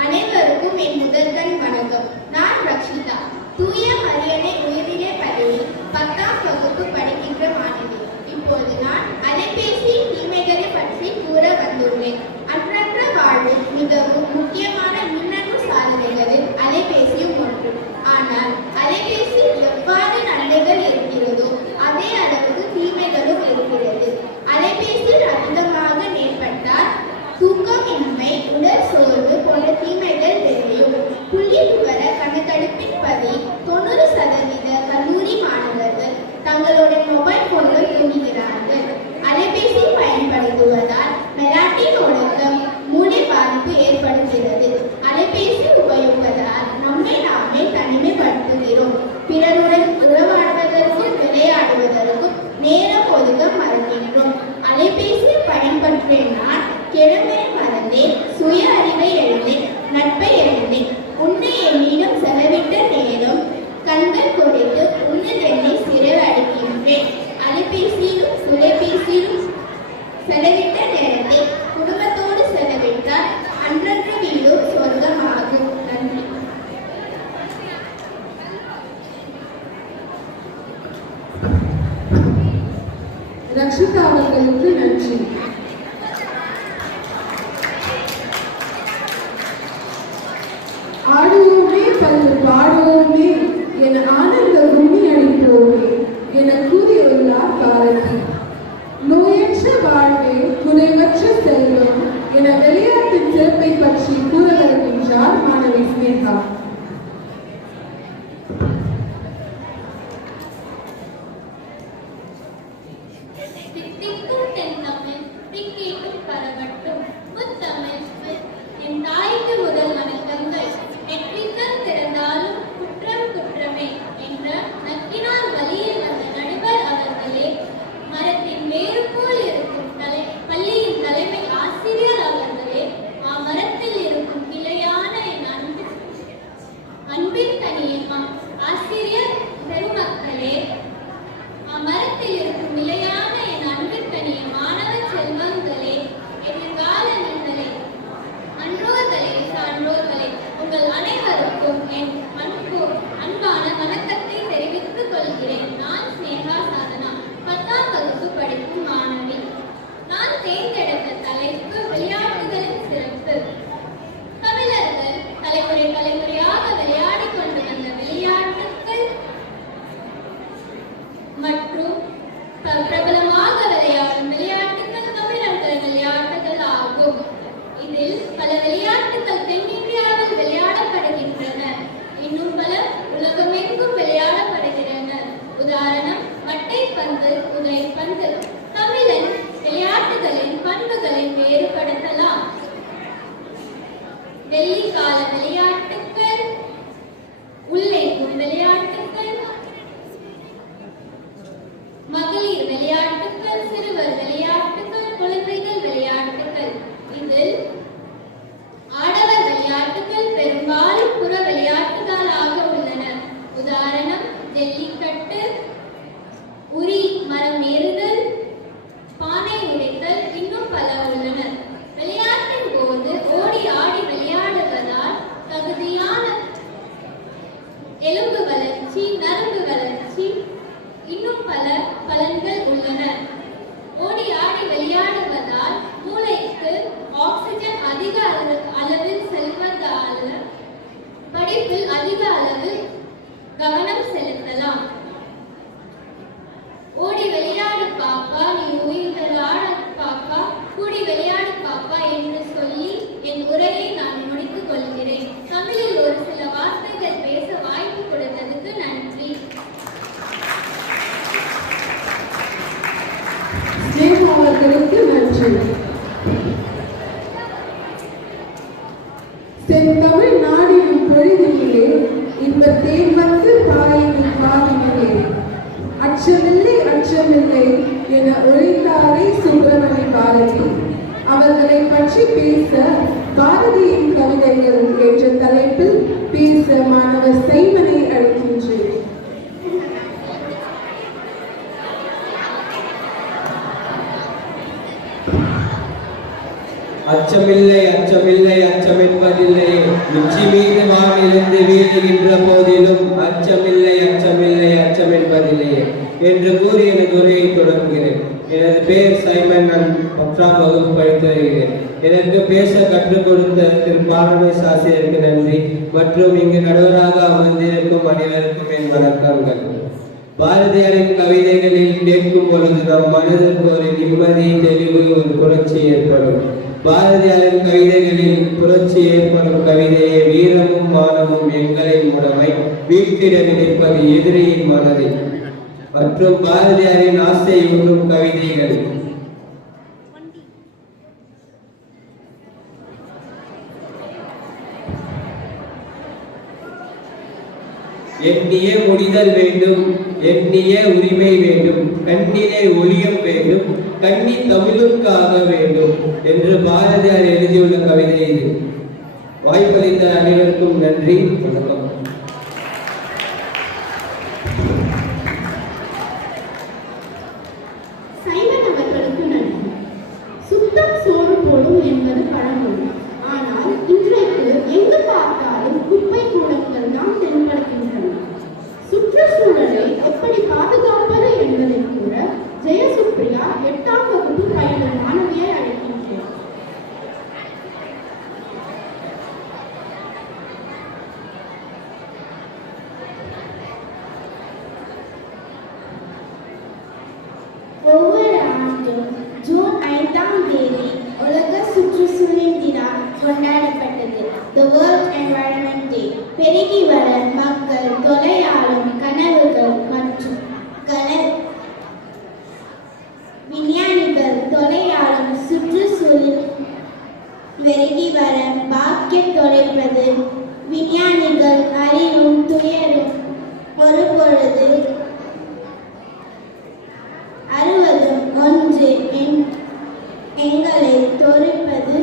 அனைவருக்கும் என் முதற்கண் வணக்கம். நான் ரக்ஷிதா, தூய மரியனை உயர்நிலை பள்ளியில் 10ஆம் வகுப்பு படிக்கின்ற மாணவி. இப்போது நான் அலைபேசியின் தீமைகளை பற்றி கூற வந்துள்ளேன். அன்றன்ற வாழ்வில் மிகவும் முக்கியமான மின்னணு சாதனைகளில் அலைபேசியும் ஒன்று. ஆனால் அலைபேசி எவ்வாறு நன்மைகள் இருக்கிறதோ அதே அளவுக்கு தீமைகளும் இருக்கிறது. அலைபேசியில் அதிகமாக நேர்பட்டால் தூக்கமின்மை, உடல் சோர்வு போன்ற தீமைகள் தெரியும். புள்ளி விவர கணக்கெடுப்பின்படி 90% கல்லூரி மாணவர்கள் தங்களுடைய மொபைல் போன்கள் தூங்குகிறார்கள். அலைபேசி பயன்படுத்துவதால் மெலாட்டின் ஒடுக்கம், மூளை பாதிப்பு ஏற்படுகிறது. அலைபேசி உபயோகிப்பதால் நம்மை நாமே தனிமைப்படுத்துகிறோம். பிறருடன் உறவாடுவதற்கும் விளையாடுவதற்கும் நேரம் ஒதுக்க மறக்கின்றோம். அலைபேசி பயன்பற்றிய நான் கிழமை மறந்தேன், சுய அறிவை எழுந்தேன், நட்பை எழுந்தேன். உன்னை என்னிடம் செலவிட்ட நேரம் கண்கள் குறைத்து உன்னதென்னை சிறையடைக்கின்றேன். அலைபேசியிலும் தொலைபேசியிலும் செலவிட்ட நேரத்தை குடும்பத்தோடு செலவிட்டால் அன்றன்ற வீடும் சொர்க்கமாகும். நன்றி. ரக்ஷிதா அவர்களுக்கு நன்றி. ஆடுவோமே பல்லு பாடுவோமே என ஆனந்த கும்மி அடிப்போமே என கூறியுள்ளார் பாரதி. நோயற்ற வாழ்வே குறை உங்கள் அனைவருக்கும் என் அன்பான வணக்கத்தை தெரிவித்துக் கொள்கிறேன். நான் ஸ்னேகா சாதனா, 10ஆம் வகுப்பு படிக்கும் மாணவி. நான் தேர்ந்தெடுத்த தலைப்பு விளையாட்டுகளின் சிறப்பு. தமிழர்கள் தலைமுறையாக விளையாடி கொண்டு வந்த விளையாட்டுகள் மற்றும் பிரபலமாக விளையாடும் விளையாட்டுகள் தமிழர்கள் விளையாட்டுகள் ஆகும். இதில் பல விளையாட்டுகள் தென்னிந்தியாவில் விளையாடப்படுகின்றன. இன்னும் பல உலகமெங்கும் விளையாடப்படுகின்றன. உதாரணம் மட்டைப்பந்து, உதைப்பந்து. தமிழன் விளையாட்டுகளின் பண்புகளை வேறுபடுத்தலாம். வெள்ளிக்கால விளையாட்டுகள், உள்ளேக்கும் விளையாட்டுகள், மகளிர் விளையாட்டுகள், சிறுவர் விளையாட்டுகள், குழந்தைகள் விளையாட்டுகள். இதில் ஆடவர் விளையாட்டுகள் பெரும்பாலும் புற விளையாட்டுகளாக உள்ளன. உதாரணம் ஜல்லிக்கட்டு, உரி மரம் ஏறுதல், பானை உடைத்தல், இன்னும் பல உள்ளன. விளையாட்டின் போது ஓடி ஆடி விளையாடுவதால் தகுதியான எலும்பு வளர்ச்சி, நரம்பு வளர்ச்சி, இன்னும் பல பலன்கள் உள்ளன. ஓடி ஆடி விளையாடுவதால் மூளைக்கு ஆக்சிஜன் அதிக அளவில் செல்வதால் படிப்பில் அதிக அளவில் கவனம் செலுத்தலாம். ஓடி விளையாடு பாப்பா, நீ உயிர்களாட பாப்பா, கூடி விளையாடு பாப்பா என்று சொல்லி என் உரையை நான் முடித்துக் கொள்கிறேன். தமிழில் ஒரு சில வார்த்தைகள் பேச வாய்ப்பு கொடுத்ததுக்கு நன்றி. ஸ்னேகா அவர்களுக்கு நன்றி. செந்தமிழ் நாடினும் பொழுதினிலே இன்பத் தேன் வந்து பாயினும் பாவினிலே அச்சமில்லை அச்சமில்லை என ஒழித்தாரே சுப்பிரமணிய பாரதி. அவர்களை பற்றி பேச பாரதியின் கவிதைகள் என்ற தலைப்பில் பேச மாணவர் சைமனை அழைக்கின்றேன். அச்சமில்லை அச்சமில்லை அச்சமென்பதில்லை, உச்சி மீது வானிலிருந்து வீழுகின்ற போதிலும் அச்சமில்லை அச்சமில்லை அச்சமென்பதில்லையே என்று கூறி எனது உரையை தொடங்குகிறேன். எனது பெயர் சைமன். நான் 10ஆம் வகுப்பு படித்து வருகிறேன். எனக்கு பேச கற்றுக் கொடுத்த திரு பாரமேஸ் ஆசிரியருக்கு நன்றி மற்றும் இங்கு நடுவராக அமர்ந்திருக்கும் அனைவருக்கும் என் வணக்கங்கள். பாரதியாரின் கவிதைகளில் கேட்கும் பொழுது நம் மனதிற்கு ஒரு நிம்மதி, தெளிவு, ஒரு புரட்சி ஏற்படும். பாரதியாரின் கவிதைகளில் புரட்சி ஏற்படும் கவிதையே வீரமும் மானமும் எங்களின் உடைமை, வீட்டிட நினைப்பது எதிரியின் மனதில் மற்றும் பாரதியாரின் ஆசையூட்டும் கவிதைகள். எண்ணிய முடிதல் வேண்டும், எண்ணிய உரிமை வேண்டும், கண்ணிலே ஒளியம் வேண்டும், கண்ணி தமிழுக்காக வேண்டும் என்று பாரதியார் எழுதியுள்ள கவிதை இது. வாய்ப்பளித்த அனைவருக்கும் நன்றி, வணக்கம். சைமன் அவர்களுக்கு நன்றி. சுத்தம் சோறு போடும் என்பது பழமொழி. ஆனால் இன்றைக்கு எங்கு பார்த்தாலும் குப்பை கூடங்கள் தான் தென்படுகின்றன. சுற்றுச்சூழலை எப்படி பாதுகாப்பது என்பதை கூட ஜெயசுப்ரியா 8ஆம் வகுப்பு பயிலும் மாணவியை அழைக்கின்றேன். ஒவ்வொரு ஆண்டும் ஜூன் 5ஆம் தேதி உலக சுற்றுச்சூழல் தினம் கொண்டாடப்பட்டது. The World Environment Day. பெருகி வர மக்கள் தொலையாளும் கனவுகள் மற்றும் விஞ்ஞானிகள் தொலையாளும் சுற்றுச்சூழல் பெருகி வர பாக்கியம் தொலைப்பது விஞ்ஞானிகள் அறிவும் துயரும் ஒரு பொழுது அறுவதும் ஒன்று எங்களை தொலைப்பது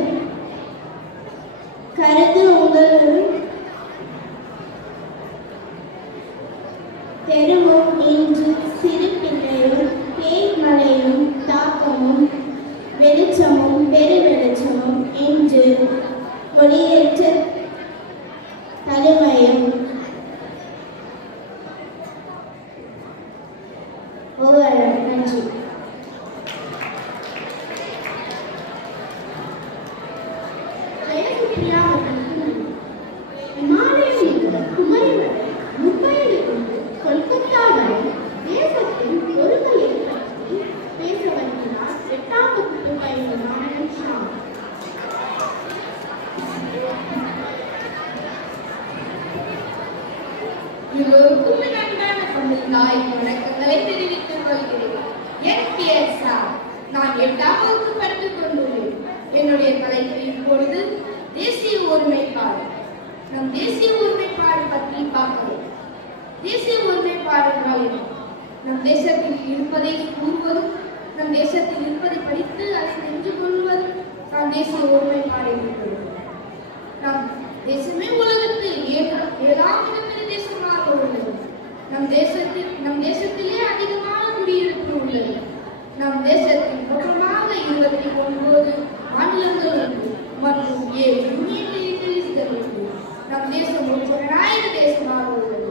கருது உங்களும் தெருவும் இன்று சிறு பிள்ளையும் தேய்மலையும் தாக்கமும் வெளிச்சமும் பெரு வெளிச்சமும் என்று ஒளியேற்ற பிரியா அவர்களுக்கு நன்றி. இமாலயம் முதல் குமரி வரை, மும்பையில் இருந்து கொல்கத்தா வரை தேசத்தின் ஒருமையை பற்றி பேச வருகிறார் 8ஆம் வகுப்பு பயிலும் மாணவன் ஷாம். எல்லோருக்கும் என் அன்பான தமிழ் தாய் வணக்கங்களை தெரிவித்துக் கொள்கிறேன். என் பெயர் சாம். நான் 8ஆம் வகுப்பு படித்துக் கொண்டுள்ளேன். என்னுடைய தலைப்பு இப்பொழுது தேசிய ஒருமைப்பாடு. நம் தேசிய ஒருமைப்பாடு பற்றி பார்க்கிறோம். தேசிய ஒருமைப்பாடு என்றால் என்ன? நம் தேசத்தில் இருப்பதை கூறுவதும், நம் தேசத்தில் இருப்பதை படித்து அதை தெரிந்து கொள்வதும் நாம் தேசிய ஒருமைப்பாடு என்று. நம் தேசமே உலகத்தில் ஏழாம் மிகப்பெரிய தேசமாக உள்ளது. நம் தேசத்திலே அதிகமான குடியிருப்பு உள்ளது. நம் தேசத்தில் மொத்தமாக 29 மாநிலங்கள் உள்ளது மற்றும் 7 யூனியன் டெரிட்டரிஸ்கள் உள்ளது. நம் தேசம் ஒரு ஜனநாயக தேசமாக உள்ளது.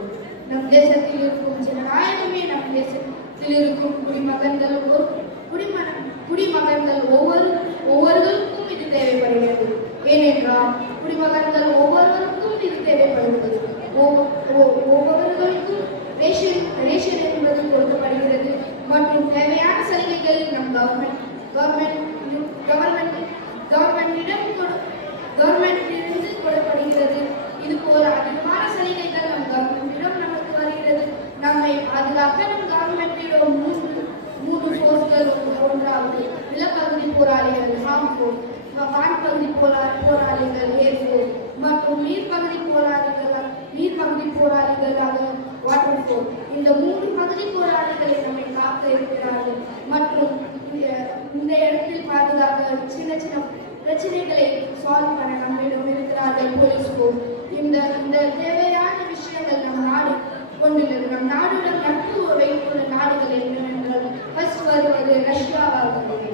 நம் தேசத்தில் இருக்கும் ஜனநாயகமே நம் தேசத்தில் இருக்கும் குடிமகன்கள் ஒவ்வொருவருக்கும் இது தேவைப்படுகிறது. ஏனென்றால் குடிமகன்கள் ஒவ்வொருவருக்கும் இது தேவைப்படுகிறது. ஒவ்வொருவருக்கும் ரேஷன் என்பது கொடுக்கப்படுகிறது மற்றும் தேவையான சலுகைகள் நம் கவர்மெண்டிலிருந்து கொடுக்கப்படுகிறது. இது போல அதிகமான சலுகைகள் நம் கவர்மெண்டிடம் நமக்கு வருகிறது. நம்மை பாதுகாக்க நம் கவர்மெண்டிடம் மூன்று போர்ஸ்கள். ஒன்றாவது நிலப்பகுதி போராளிகள் ஆர்ம் போர்ஸ், வான்பகுதி போராளிகள் ஏர் போர்ஸ் மற்றும் நீர்ப்பகுதி போராளிகளாக வாட்டர் போர்ஸ். இந்த 3 பகுதி போராளிகளை நம்மை காக்க இருக்கிறார்கள் மற்றும் இந்த இடத்தில் பாதுகாக்க சின்ன சின்ன பிரச்சனைகளை சால்வ் பண்ண நம்மிடம் இருக்கிறார்கள் போலீஸ் போர்ஸ். இந்த தேவையான விஷயங்கள் நம் நாடு கொண்டுள்ளது. நம் நாடுடன் நட்பு வைத்துள்ள நாடுகள் என்னவென்றால் ஃபர்ஸ்ட் வருவது ரஷ்யாவாகிறது.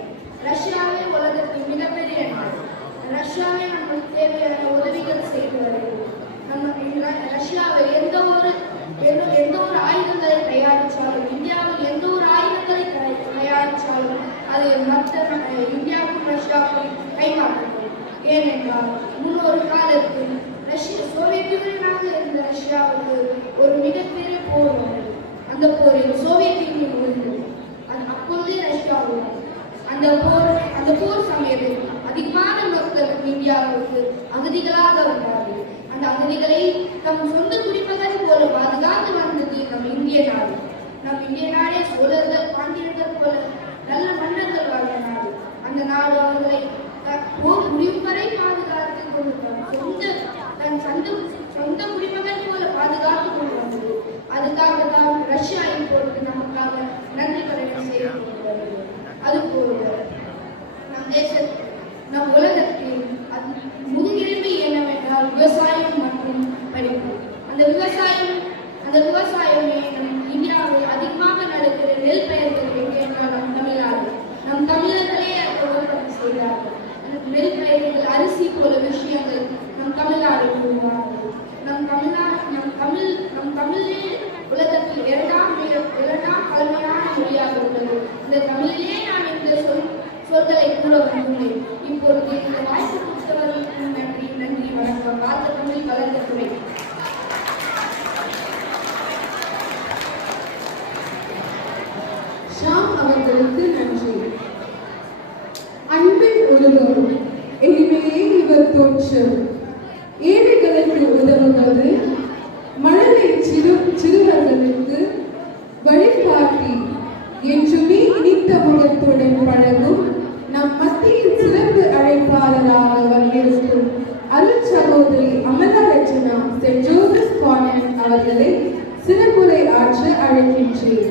ரஷ்யாவே உலகத்தின் மிகப்பெரிய நாடு. ரஷ்யாவே நமக்கு தேவையான உதவிகள் செய்து வருகிறது. நம்ம ரஷ்யாவை எந்த ஒரு ஆயுதங்களை தயாரித்தாலும், இந்தியாவில் எந்த ஒரு ஆயுதங்களை தயாரித்தாலும் அது மற்ற இந்தியாவுக்கும் ரஷ்யாவுக்கும் கைமாற்றப்படும். ஏனென்றால் முன்னொரு காலத்தில் சோவியத் யூனியனாக இருந்த ரஷ்யாவுக்கு ஒரு மிகப்பெரிய போர் வந்தது. அந்த போரில் சோவியத் யூனியன் விழுந்தது. அப்பொழுதே ரஷ்யா உள்ளது. அந்த போர் சமயத்தில் அதிகமான மக்கள் இந்தியாவுக்கு அகதிகளாக வந்தார்கள். அந்த அகதிகளை தம் சொந்த குடிமகன் போல பாதுகாத்து வந்தது நம் இந்திய நாடு. நம் இந்திய நாடே சோழர்கள், பாண்டியர்கள் போல நல்ல மன்னர்கள் வாழ்ந்த நாடு. அந்த நாடு அவர்களை முடியும் வரை பாதுகாத்து கொண்டு தன் சொந்த குடிமகன் போல பாதுகாத்து கொண்டு வந்தது. அதுக்காக தான் ரஷ்யா இப்பொழுது நமக்காக நன்றி கடனை செய்து கொண்டிருக்கிறது. அதுபோல நம் உலகத்தில் முதுகெலும்பு என்னவென்றால் விவசாயம் மற்றும் படிப்பு. அந்த விவசாயமே நம் இந்தியாவில் அதிகமாக நடக்கிற நெல் பயிர்கள் என்றால் நம் தமிழ்நாடு. நம் தமிழர்களே அதை உற்பத்தி செய்தார்கள். நெல் பயிர்கள், அரிசி போல விஷயங்கள் நம் தமிழ்நாடு உருவானது. நம் தமிழே உலகத்தில் இரண்டாம் பழமையான மொழியாக உள்ளது. இந்த தமிழிலே நான் இந்த சொற்களை கூற வந்துள்ளேன். இப்பொழுது இந்த வாய்ப்பு கொடுத்தவர்களுக்கு நன்றி. வணக்கம். வாழ்க தமிழ், வளர்ந்த துறை. ஷாம் அவர்களுக்கு நன்றி. அன்பின் உருவம், எளிமையே இவர் தோற்றம். ஏழைகளுக்கு உதவுவது, மழலை சிறுவர்களுக்கு வழிகாட்டி, என்றுமே இனித்த முகத்துடன் பழகும் நம் மத்தியில் சிறப்பு அழைப்பாளராக வந்திருக்கும் அருள் சகோதரி Amala Rachana St Joseph convent அவர்களை சிறப்புரை ஆற்ற அழைக்கின்றேன்.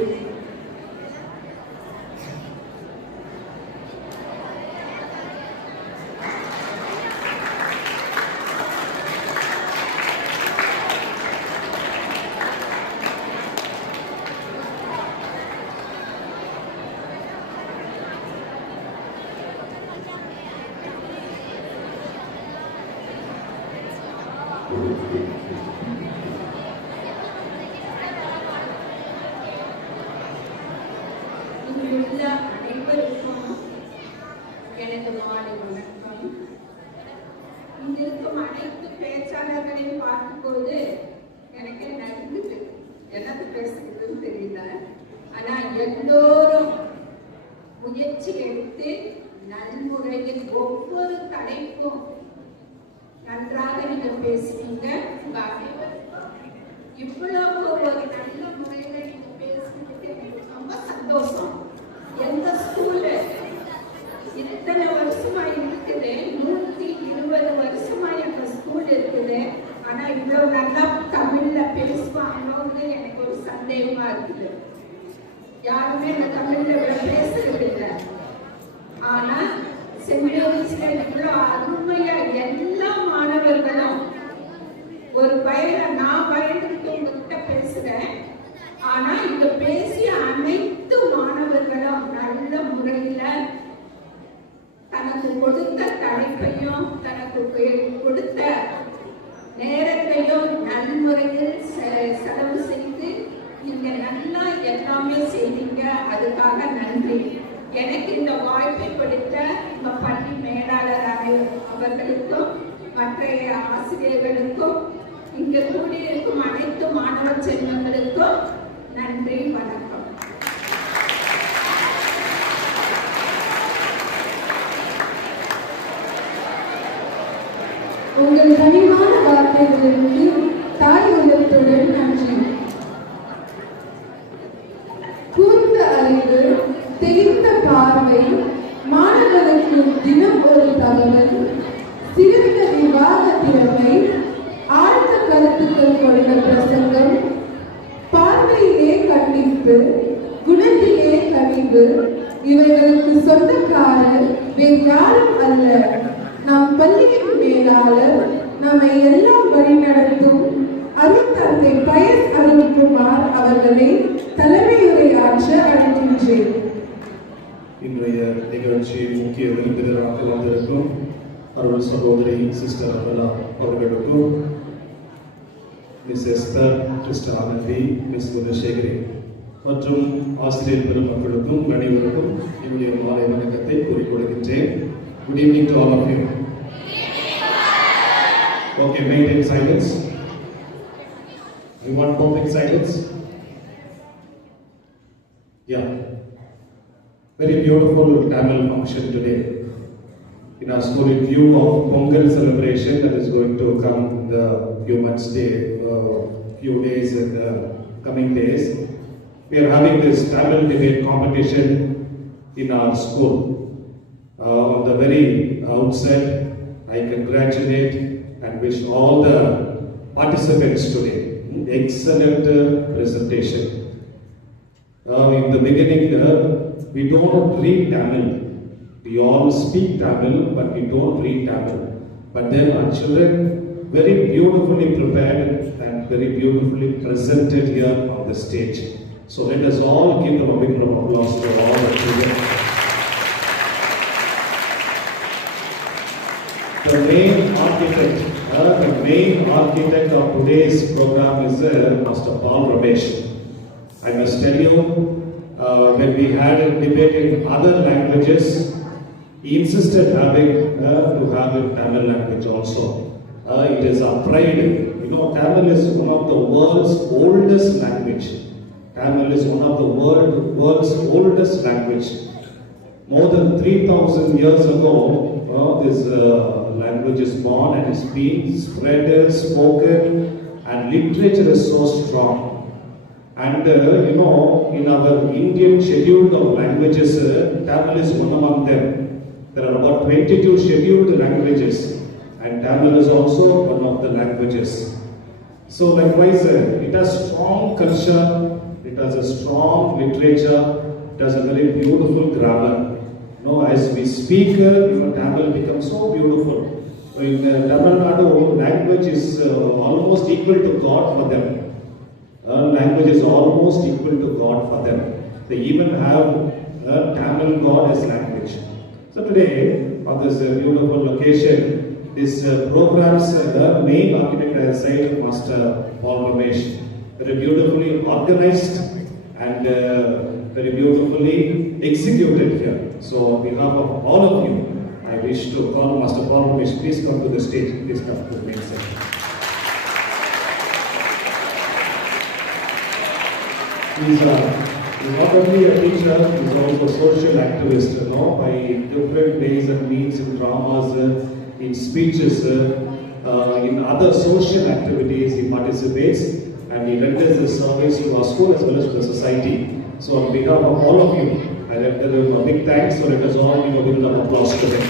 இங்குள்ள அனைவருக்கும் எனது மாலை வணக்கம். இங்கிருக்கும் அனைத்து பேச்சாளர்களையும் பார்க்கும்போது எனக்கு நடுங்குது. எனக்கு பேசுறதுன்னு தெரியல. ஆனா எல்லோரும் முயற்சி எடுத்து நல்முறையில் ஒவ்வொரு தலைப்பும் நன்றாக நீங்க பேசுவீங்க. உங்க அனைவருக்கும் இவ்வளவு ஒரு நல்ல முறையில நீங்க பேசுறதுக்கு எனக்கு ரொம்ப சந்தோஷம். எந்த ஸ்கூலு இத்தனை வருஷமா இருக்குது, 120 வருஷமா எங்க ஸ்கூல் இருக்குது. ஆனா இவ்வளவு நல்லா தமிழ்ல பேசுவாங்கன்னு எனக்கு ஒரு சந்தேகமா இருக்குது. யாருமே இந்த தமிழ்ல பேசுறது இல்லை. ஆனா சென்ட் மேரிஸ்ல இவ்வளவு அருமையா எல்லா மாணவர்களும் ஒரு நான் பயந்துட்டு உங்ககிட்ட பேசுறேன். ஆனா இங்க பேசிய அனைத்து மாணவர்களும் நல்ல முறையில தனக்கு கொடுத்த தலைப்பையும் தனக்கு கொடுத்த நேரத்தையும் நல்முறையில் செலவு செய்து நீங்க நல்லா எல்லாமே செய்தீங்க. அதுக்காக நன்றி. எனக்கு இந்த வாய்ப்பை கொடுத்த இந்த பள்ளி மேலாளர் அவர்களுக்கும் மற்ற ஆசிரியர்களுக்கும் இங்கு கூடியிருக்கும் அனைத்து மாணவ செல்வங்களுக்கும் நன்றி, வணக்கம். உங்கள் கனிவான வார்த்தைகளுக்கு தாய் உள்ளத்துடன் நன்றி. கூர்ந்த அறிவு, தெளிந்த பார்வை, மாணவர்களுக்கு தினம் ஒரு தகவல், சிறந்த விவாத திறமை, ஆழ்ந்த கருத்துக்கள் கொண்ட பிரசங்கம், பார்வையிலே கண்டிப்பு, குணத்திலே கனிவு, இவைகளுக்கு சொந்தக்காரர் வேறு யாரும் அல்ல, நம் பள்ளியின் மேலாளர், நம்மை எல்லாம் வழிநடத்தும் அருட்தந்தை பயஸ் அருண்குமார் அவர்களை தலைமையுரையாற்ற அழைக்கின்றேன். இன்றைய நிகழ்ச்சி முக்கிய விருந்தினராக வந்திருக்கும் அருள் சகோதரி சிஸ்டர் அமலா அவர்களுக்கும், miss Esther, sister Anandhi, miss Gunasekari மற்றும் ஆசிரியர் பெருமக்களுக்கும் அனைவருக்கும் என்னுடைய மாலை வணக்கத்தை கூறிக்கொள்கின்றேன். Good evening to all of you. Okay, maintain silence. You want perfect silence? Yeah. Very beautiful Tamil function today in our school in view of Pongal celebration that is going to come in the few days in the coming days. We are having this Tamil debate competition in our school. On the very outset, I congratulate and wish all the participants today excellent presentation. In the beginning, we don't read Tamil. We all speak Tamil, but we don't read Tamil. But then our children very beautifully prepared and very beautifully presented here on the stage. So let us all give them a big round of applause for all the children. The main architect of today's program is Master Paul Ramesh. I must tell you, when we had a debate in other languages, he insisted to have it Tamil language also. It is our pride. You know, Tamil is one of the world's oldest language. Tamil is one of the world's oldest language. More than 3,000 years ago, this language is born and is being spread, spoken, and literature is so strong. And in our Indian schedule of languages, Tamil is one among them. There are about 22 scheduled languages, and Tamil is also one of the languages. So likewise, it has strong culture, it has a strong literature, it has a very beautiful grammar. As we speak, Tamil becomes so beautiful. In Tamil Nadu, language is almost equal to God for them. Language is almost equal to God for them. They even have Tamil God as language. So today, on this beautiful occasion, this program's main architect, as I said, Master Paul Ramesh, very beautifully organized and very beautifully executed here. So on behalf of all of you, I wish to call Master Paul Ramesh. Please come to the stage. Please come to the main stage. He's not only a teacher, he's also a social activist, by different ways and means in dramas, in speeches, in other social activities he participates, and he renders his service to our school as well as to the society. So on behalf of all of you, I render him a big thanks. So let us all give a bit of applause to him.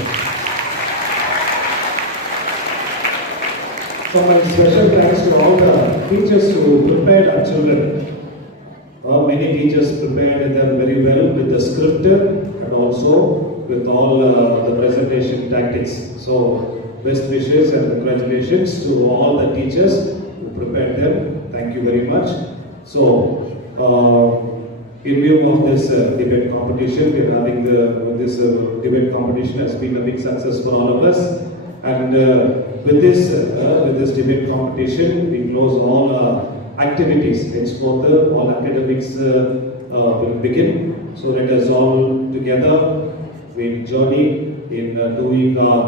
So my special thanks to all the teachers who prepared our children. Many teachers prepared them very well with the script and also with all the presentation tactics. So best wishes and congratulations to all the teachers who prepared them. Thank you very much. So in view of this debate competition, we are having this debate competition has been a big success for all of us. And with this debate competition, we close all activities. Henceforth, all academics will begin. So let us all together we journey in doing our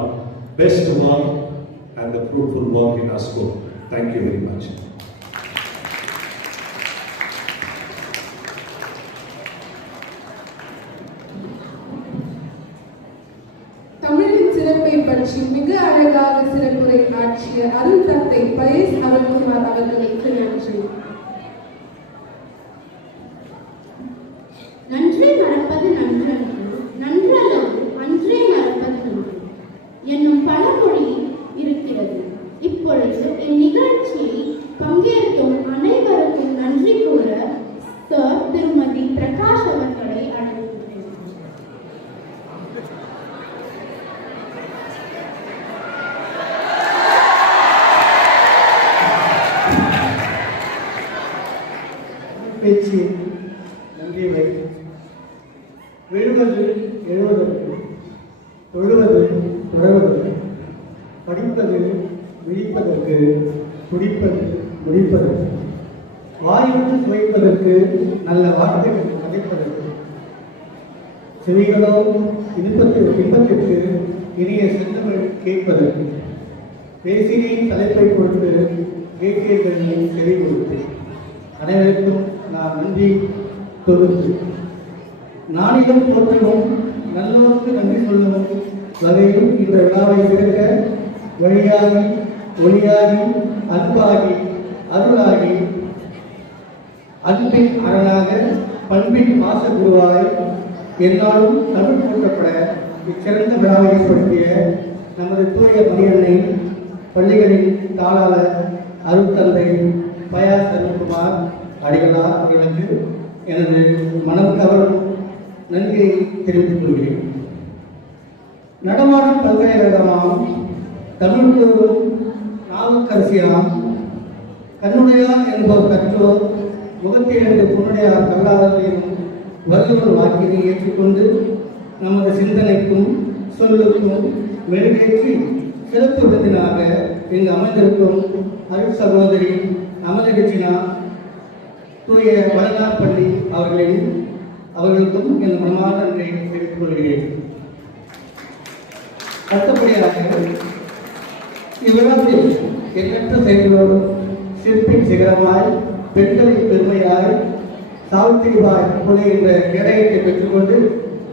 best work and the fruitful work in our school. Thank you very much. தமிழின் சிறப்பை பற்றி மிக அழகாக சிறப்புரை ஆற்றிய அருள் தந்தை பயஸ் அருள்குமார் அவர்களுக்கு நன்றி. நன்றே மறப்பது நன்றன்று, நன்றளவு அன்றே மறப்பது நன்று என்னும் பழமொழி இருக்கிறது. இப்பொழுது இந்நிகழ்ச்சியை பங்கேற்கும் அனைவருக்கும் நன்றி கூற சார் திருமதி பிரகாஷ் அவர்களை அழைக்கிறேன். பேச்சு நன்றிவை விழுவது எழுவதற்கு, தொழுவது துறவதற்கு, படிப்பது விழிப்பதற்கு, குடிப்பது முடிப்பதற்கு, வாய்விட்டு சுவைப்பதற்கு, நல்ல வார்த்தைகள் கதைப்பதற்கு, செவிகளோ இன்பத்திற்கு இனிய செந்தமிழ் கேட்பதற்கு, பேசினியின் தலைப்பை கொடுத்து கேட்கிறீர்கள் செவி கொடுத்து, அனைவருக்கும் நான் நன்றி தொகுத்து நானிலும் போற்றவும் நல்லோருக்கு நன்றி சொல்லவும் வகையில் இந்த விழாவை சிறக்க வழியாகி ஒளியாகி அன்பாகி அருளாகி அன்பின் அரணாக பண்பின் வாசகுருவாய் என்னாலும் தமிழ் கூட்டப்பட இச்சிறந்த விழாவை ஏற்படுத்திய நமது தூய மணியன்னை பள்ளிகளின் தாளாளர் அருட்தந்தை பயஸ் அருள்குமார் அடிகளார் அவர்களுக்கு எனது மனம் கவரும் நன்றியை தெரிவித்துக் கொள்கிறேன். நடமாடும் பல்கலைக்கழகமாம் தமிழ் கூறும் நாவுக்கரசியாம் கண்ணுடையார் என்போர் கற்றோர் முகத்திலிருந்து பொன்னுடையார் கல்லாதவர் எனும் வள்ளுவர் வாக்கினை ஏற்றுக்கொண்டு நமது சிந்தனைக்கும் சொல்லுக்கும் மெருகேற்றி சிறப்பு விருந்தினாக இங்கு அமைந்திருக்கும் அருள் சகோதரி அமலகிருஷ்ணா தூய வளனார் பள்ளி அவர்களுக்கும் என் மனமான நன்றியை தெரிவித்துக் கொள்கிறேன். அடுத்தபடியாக இவ்விழாவில் எண்ணற்ற செயல்களோடு சிற்பின் சிகரமாய் பெண்களின் பெருமையாய் சாவித்திரிபாய் புலே என்ற கேடயத்தை பெற்றுக்கொண்டு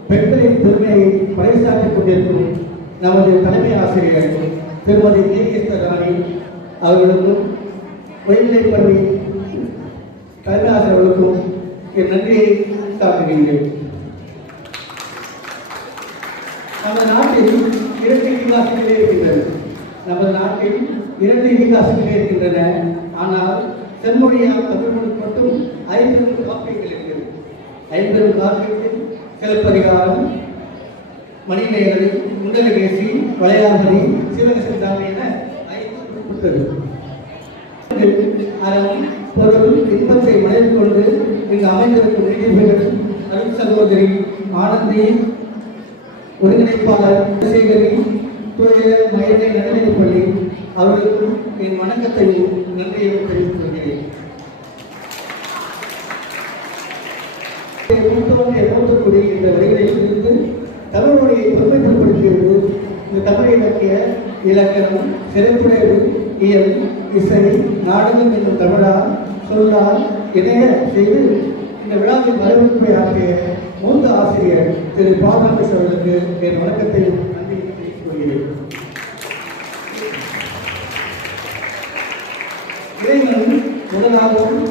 பெண்களின் பெருமையை பறைசாற்றிக் கொண்டிருக்கும் நமது தலைமை ஆசிரியர் திருமதி தேவியஸ்தர் ராணி அவர்களுக்கும் உயர்நிலைப் பள்ளி தலைமை ஆசிரியர்களுக்கும் என் நன்றியை காட்டுகின்றேன். நமது நாட்டில் 2 இதிகாசங்களே இருக்கின்றன. நமது நாட்டில் 2 இதிகாசங்களே இருக்கின்றன. ஆனால் செம்மொழியால் தமிழ் மொழி மட்டும் 50 காப்பியங்கள் இருக்கிறது. 50 காப்பியத்தில் சிலப்பதிகாரம், மணிமேகலை, குண்டலகேசி, வளையாபதி, சிவகசிந்தாமி என 5 குறிப்பிட்டது. அறம், பொருள், இன்பத்தை மனதில் கொண்டு இங்கு அமைந்திருக்கும் நிகழ்வுகள் அருள் சகோதரி ஆனந்தி, ஒருங்கிணைப்பாளர் சேகரி, தூய மயிலை நடுநிலைப் பள்ளி அவர்களுக்கும் என் வணக்கத்தையும் நன்றியையும் தெரிவித்துக் கொள்கிறேன். மூத்தவனை மூத்தக்கூடிய இந்த வரிகளில் இருந்து தமிழ் மொழியை பெருமைப்படுத்துகிறது இந்த இலக்கணம், சிறப்புடையது, இயல், இசை, நாடகம் என்னும் தமிழால் சொல்லால் இணைய செய்து இந்த விழாவில் வரவேற்பை ஆற்றிய மூத்த ஆசிரியர் திரு பாலகிருஷ்ணன் அவர்களுக்கு என் வணக்கத்தை நன்றி தெரிவித்துக் கொள்கிறேன். இறைவன் முதலாகவும்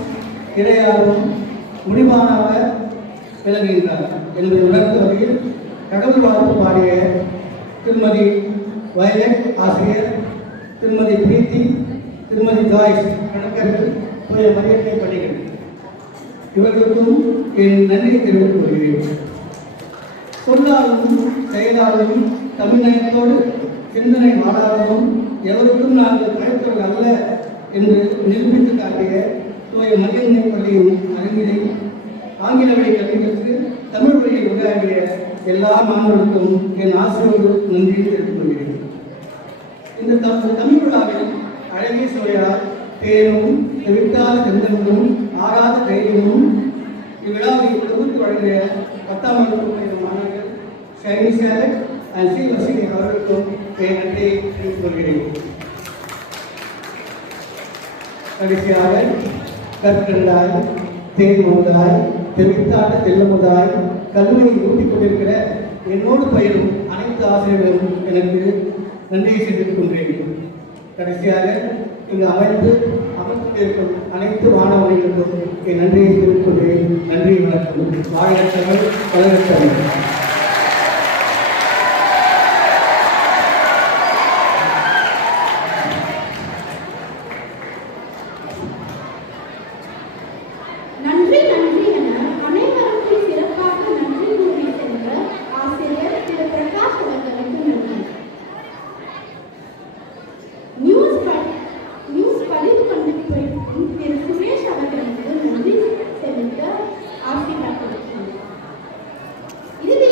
இறையாகவும் முடிவானாக விளங்குகின்றார் என்பதை உணர்ந்த வகையில் கடவுள் வாழ்த்து பாடிய திருமதி வயலட் ஆசிரியர், திருமதி பிரீத்தி, திருமதி ஜாய்ஸ் கணக்கர்கள், தூய மரியத்தை பள்ளிகள் இவர்களுக்கும் என் நன்றியை தெரிவித்துக் கொள்கிறேன். சொல்லாலும் செயலாலும் தமிழ்நயத்தோடு சிந்தனை மாறாகவும் எவருக்கும் நாங்கள் பயத்தவர்கள் அல்ல என்று நிரூபித்து காட்டிய தூய மரியன்னை பள்ளியின் அறிஞரை ஆங்கில வழி கல்விகளுக்கு தமிழ் வழியில் உரையாடிய எல்லா மாணவர்களுக்கும் என் ஆசிரியரோடு நன்றியை தெரிவித்துக் கொள்கிறேன். இந்த தமிழ் விழாவில் அழகிய சுவையால் தேனும் விட்டாத செந்தங்களும் ஆறாத தைரியமும் இவ்விழாவை தொகுத்து வழங்கிய 10ஆம் வகுப்பு மாணவர்கள் ஷைனி சேலக் அண்ட் சி வசீனி அவர்களுக்கும் என் நன்றியை தெரிவித்துக் கொள்கிறேன். கடைசியாக கற்கண்டாய், தேன் முந்தாய், தெவித்தாட்ட தெல்லமுதாய் கல்வியை ஊட்டிக் கொண்டிருக்கிற என்னோடு பயிரும் அனைத்து ஆசிரியர்களும் எனக்கு நன்றியை தெரிவித்துக் கொள்கிறேன். கடைசியாக இங்கு அமர்ந்திருக்கும் அனைத்து மாணவர்களுக்கும் என் நன்றியை தெரிவித்துக் கொள்கிறேன். நன்றி, வணக்கம். வாழ்க தமிழ், வளர்க தமிழ். நன்றி நன்றி என அனைவருக்கும் சிறப்பாக நன்றி கூறி சென்ற ஆசிரியர் திரு பிரகாஷ் அவர்களுக்கு நன்றி. நியூஸ் பதிவு கொண்டிருக்கும் திரு சுரேஷ் அவர்களுக்கு நன்றி செலுத்த ஆசைப்பட்டிருக்கிறேன். இறுதி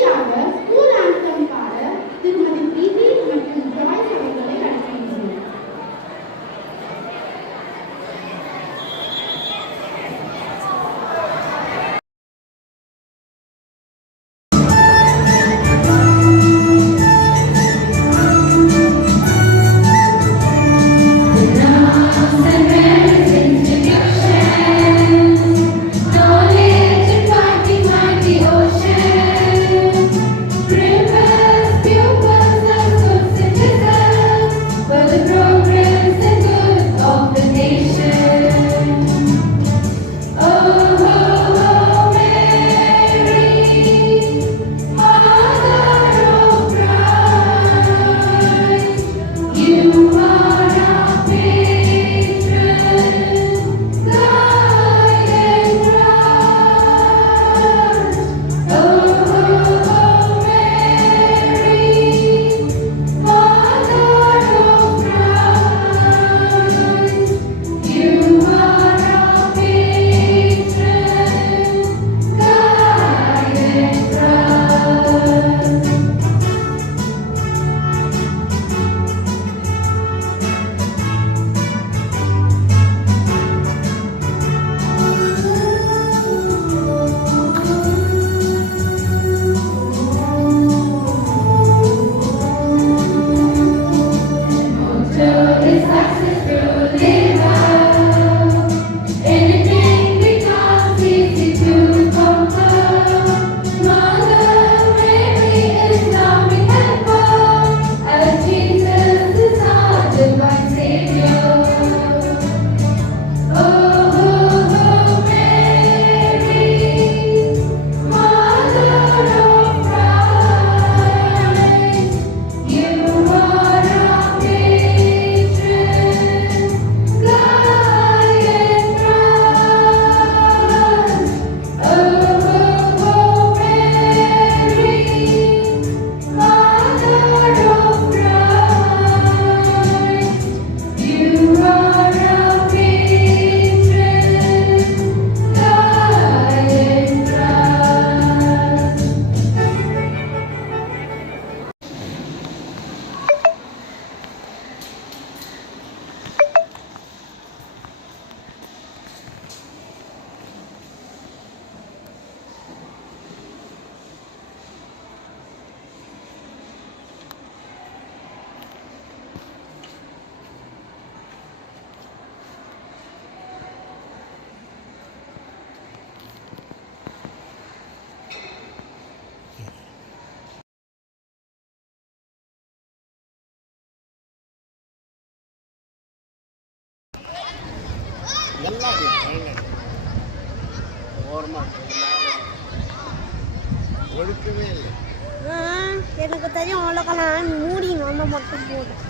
எனக்கு தெரியும் அவ்வளோக்கெல்லாம் மூடி நம்ம மட்டும் போதும்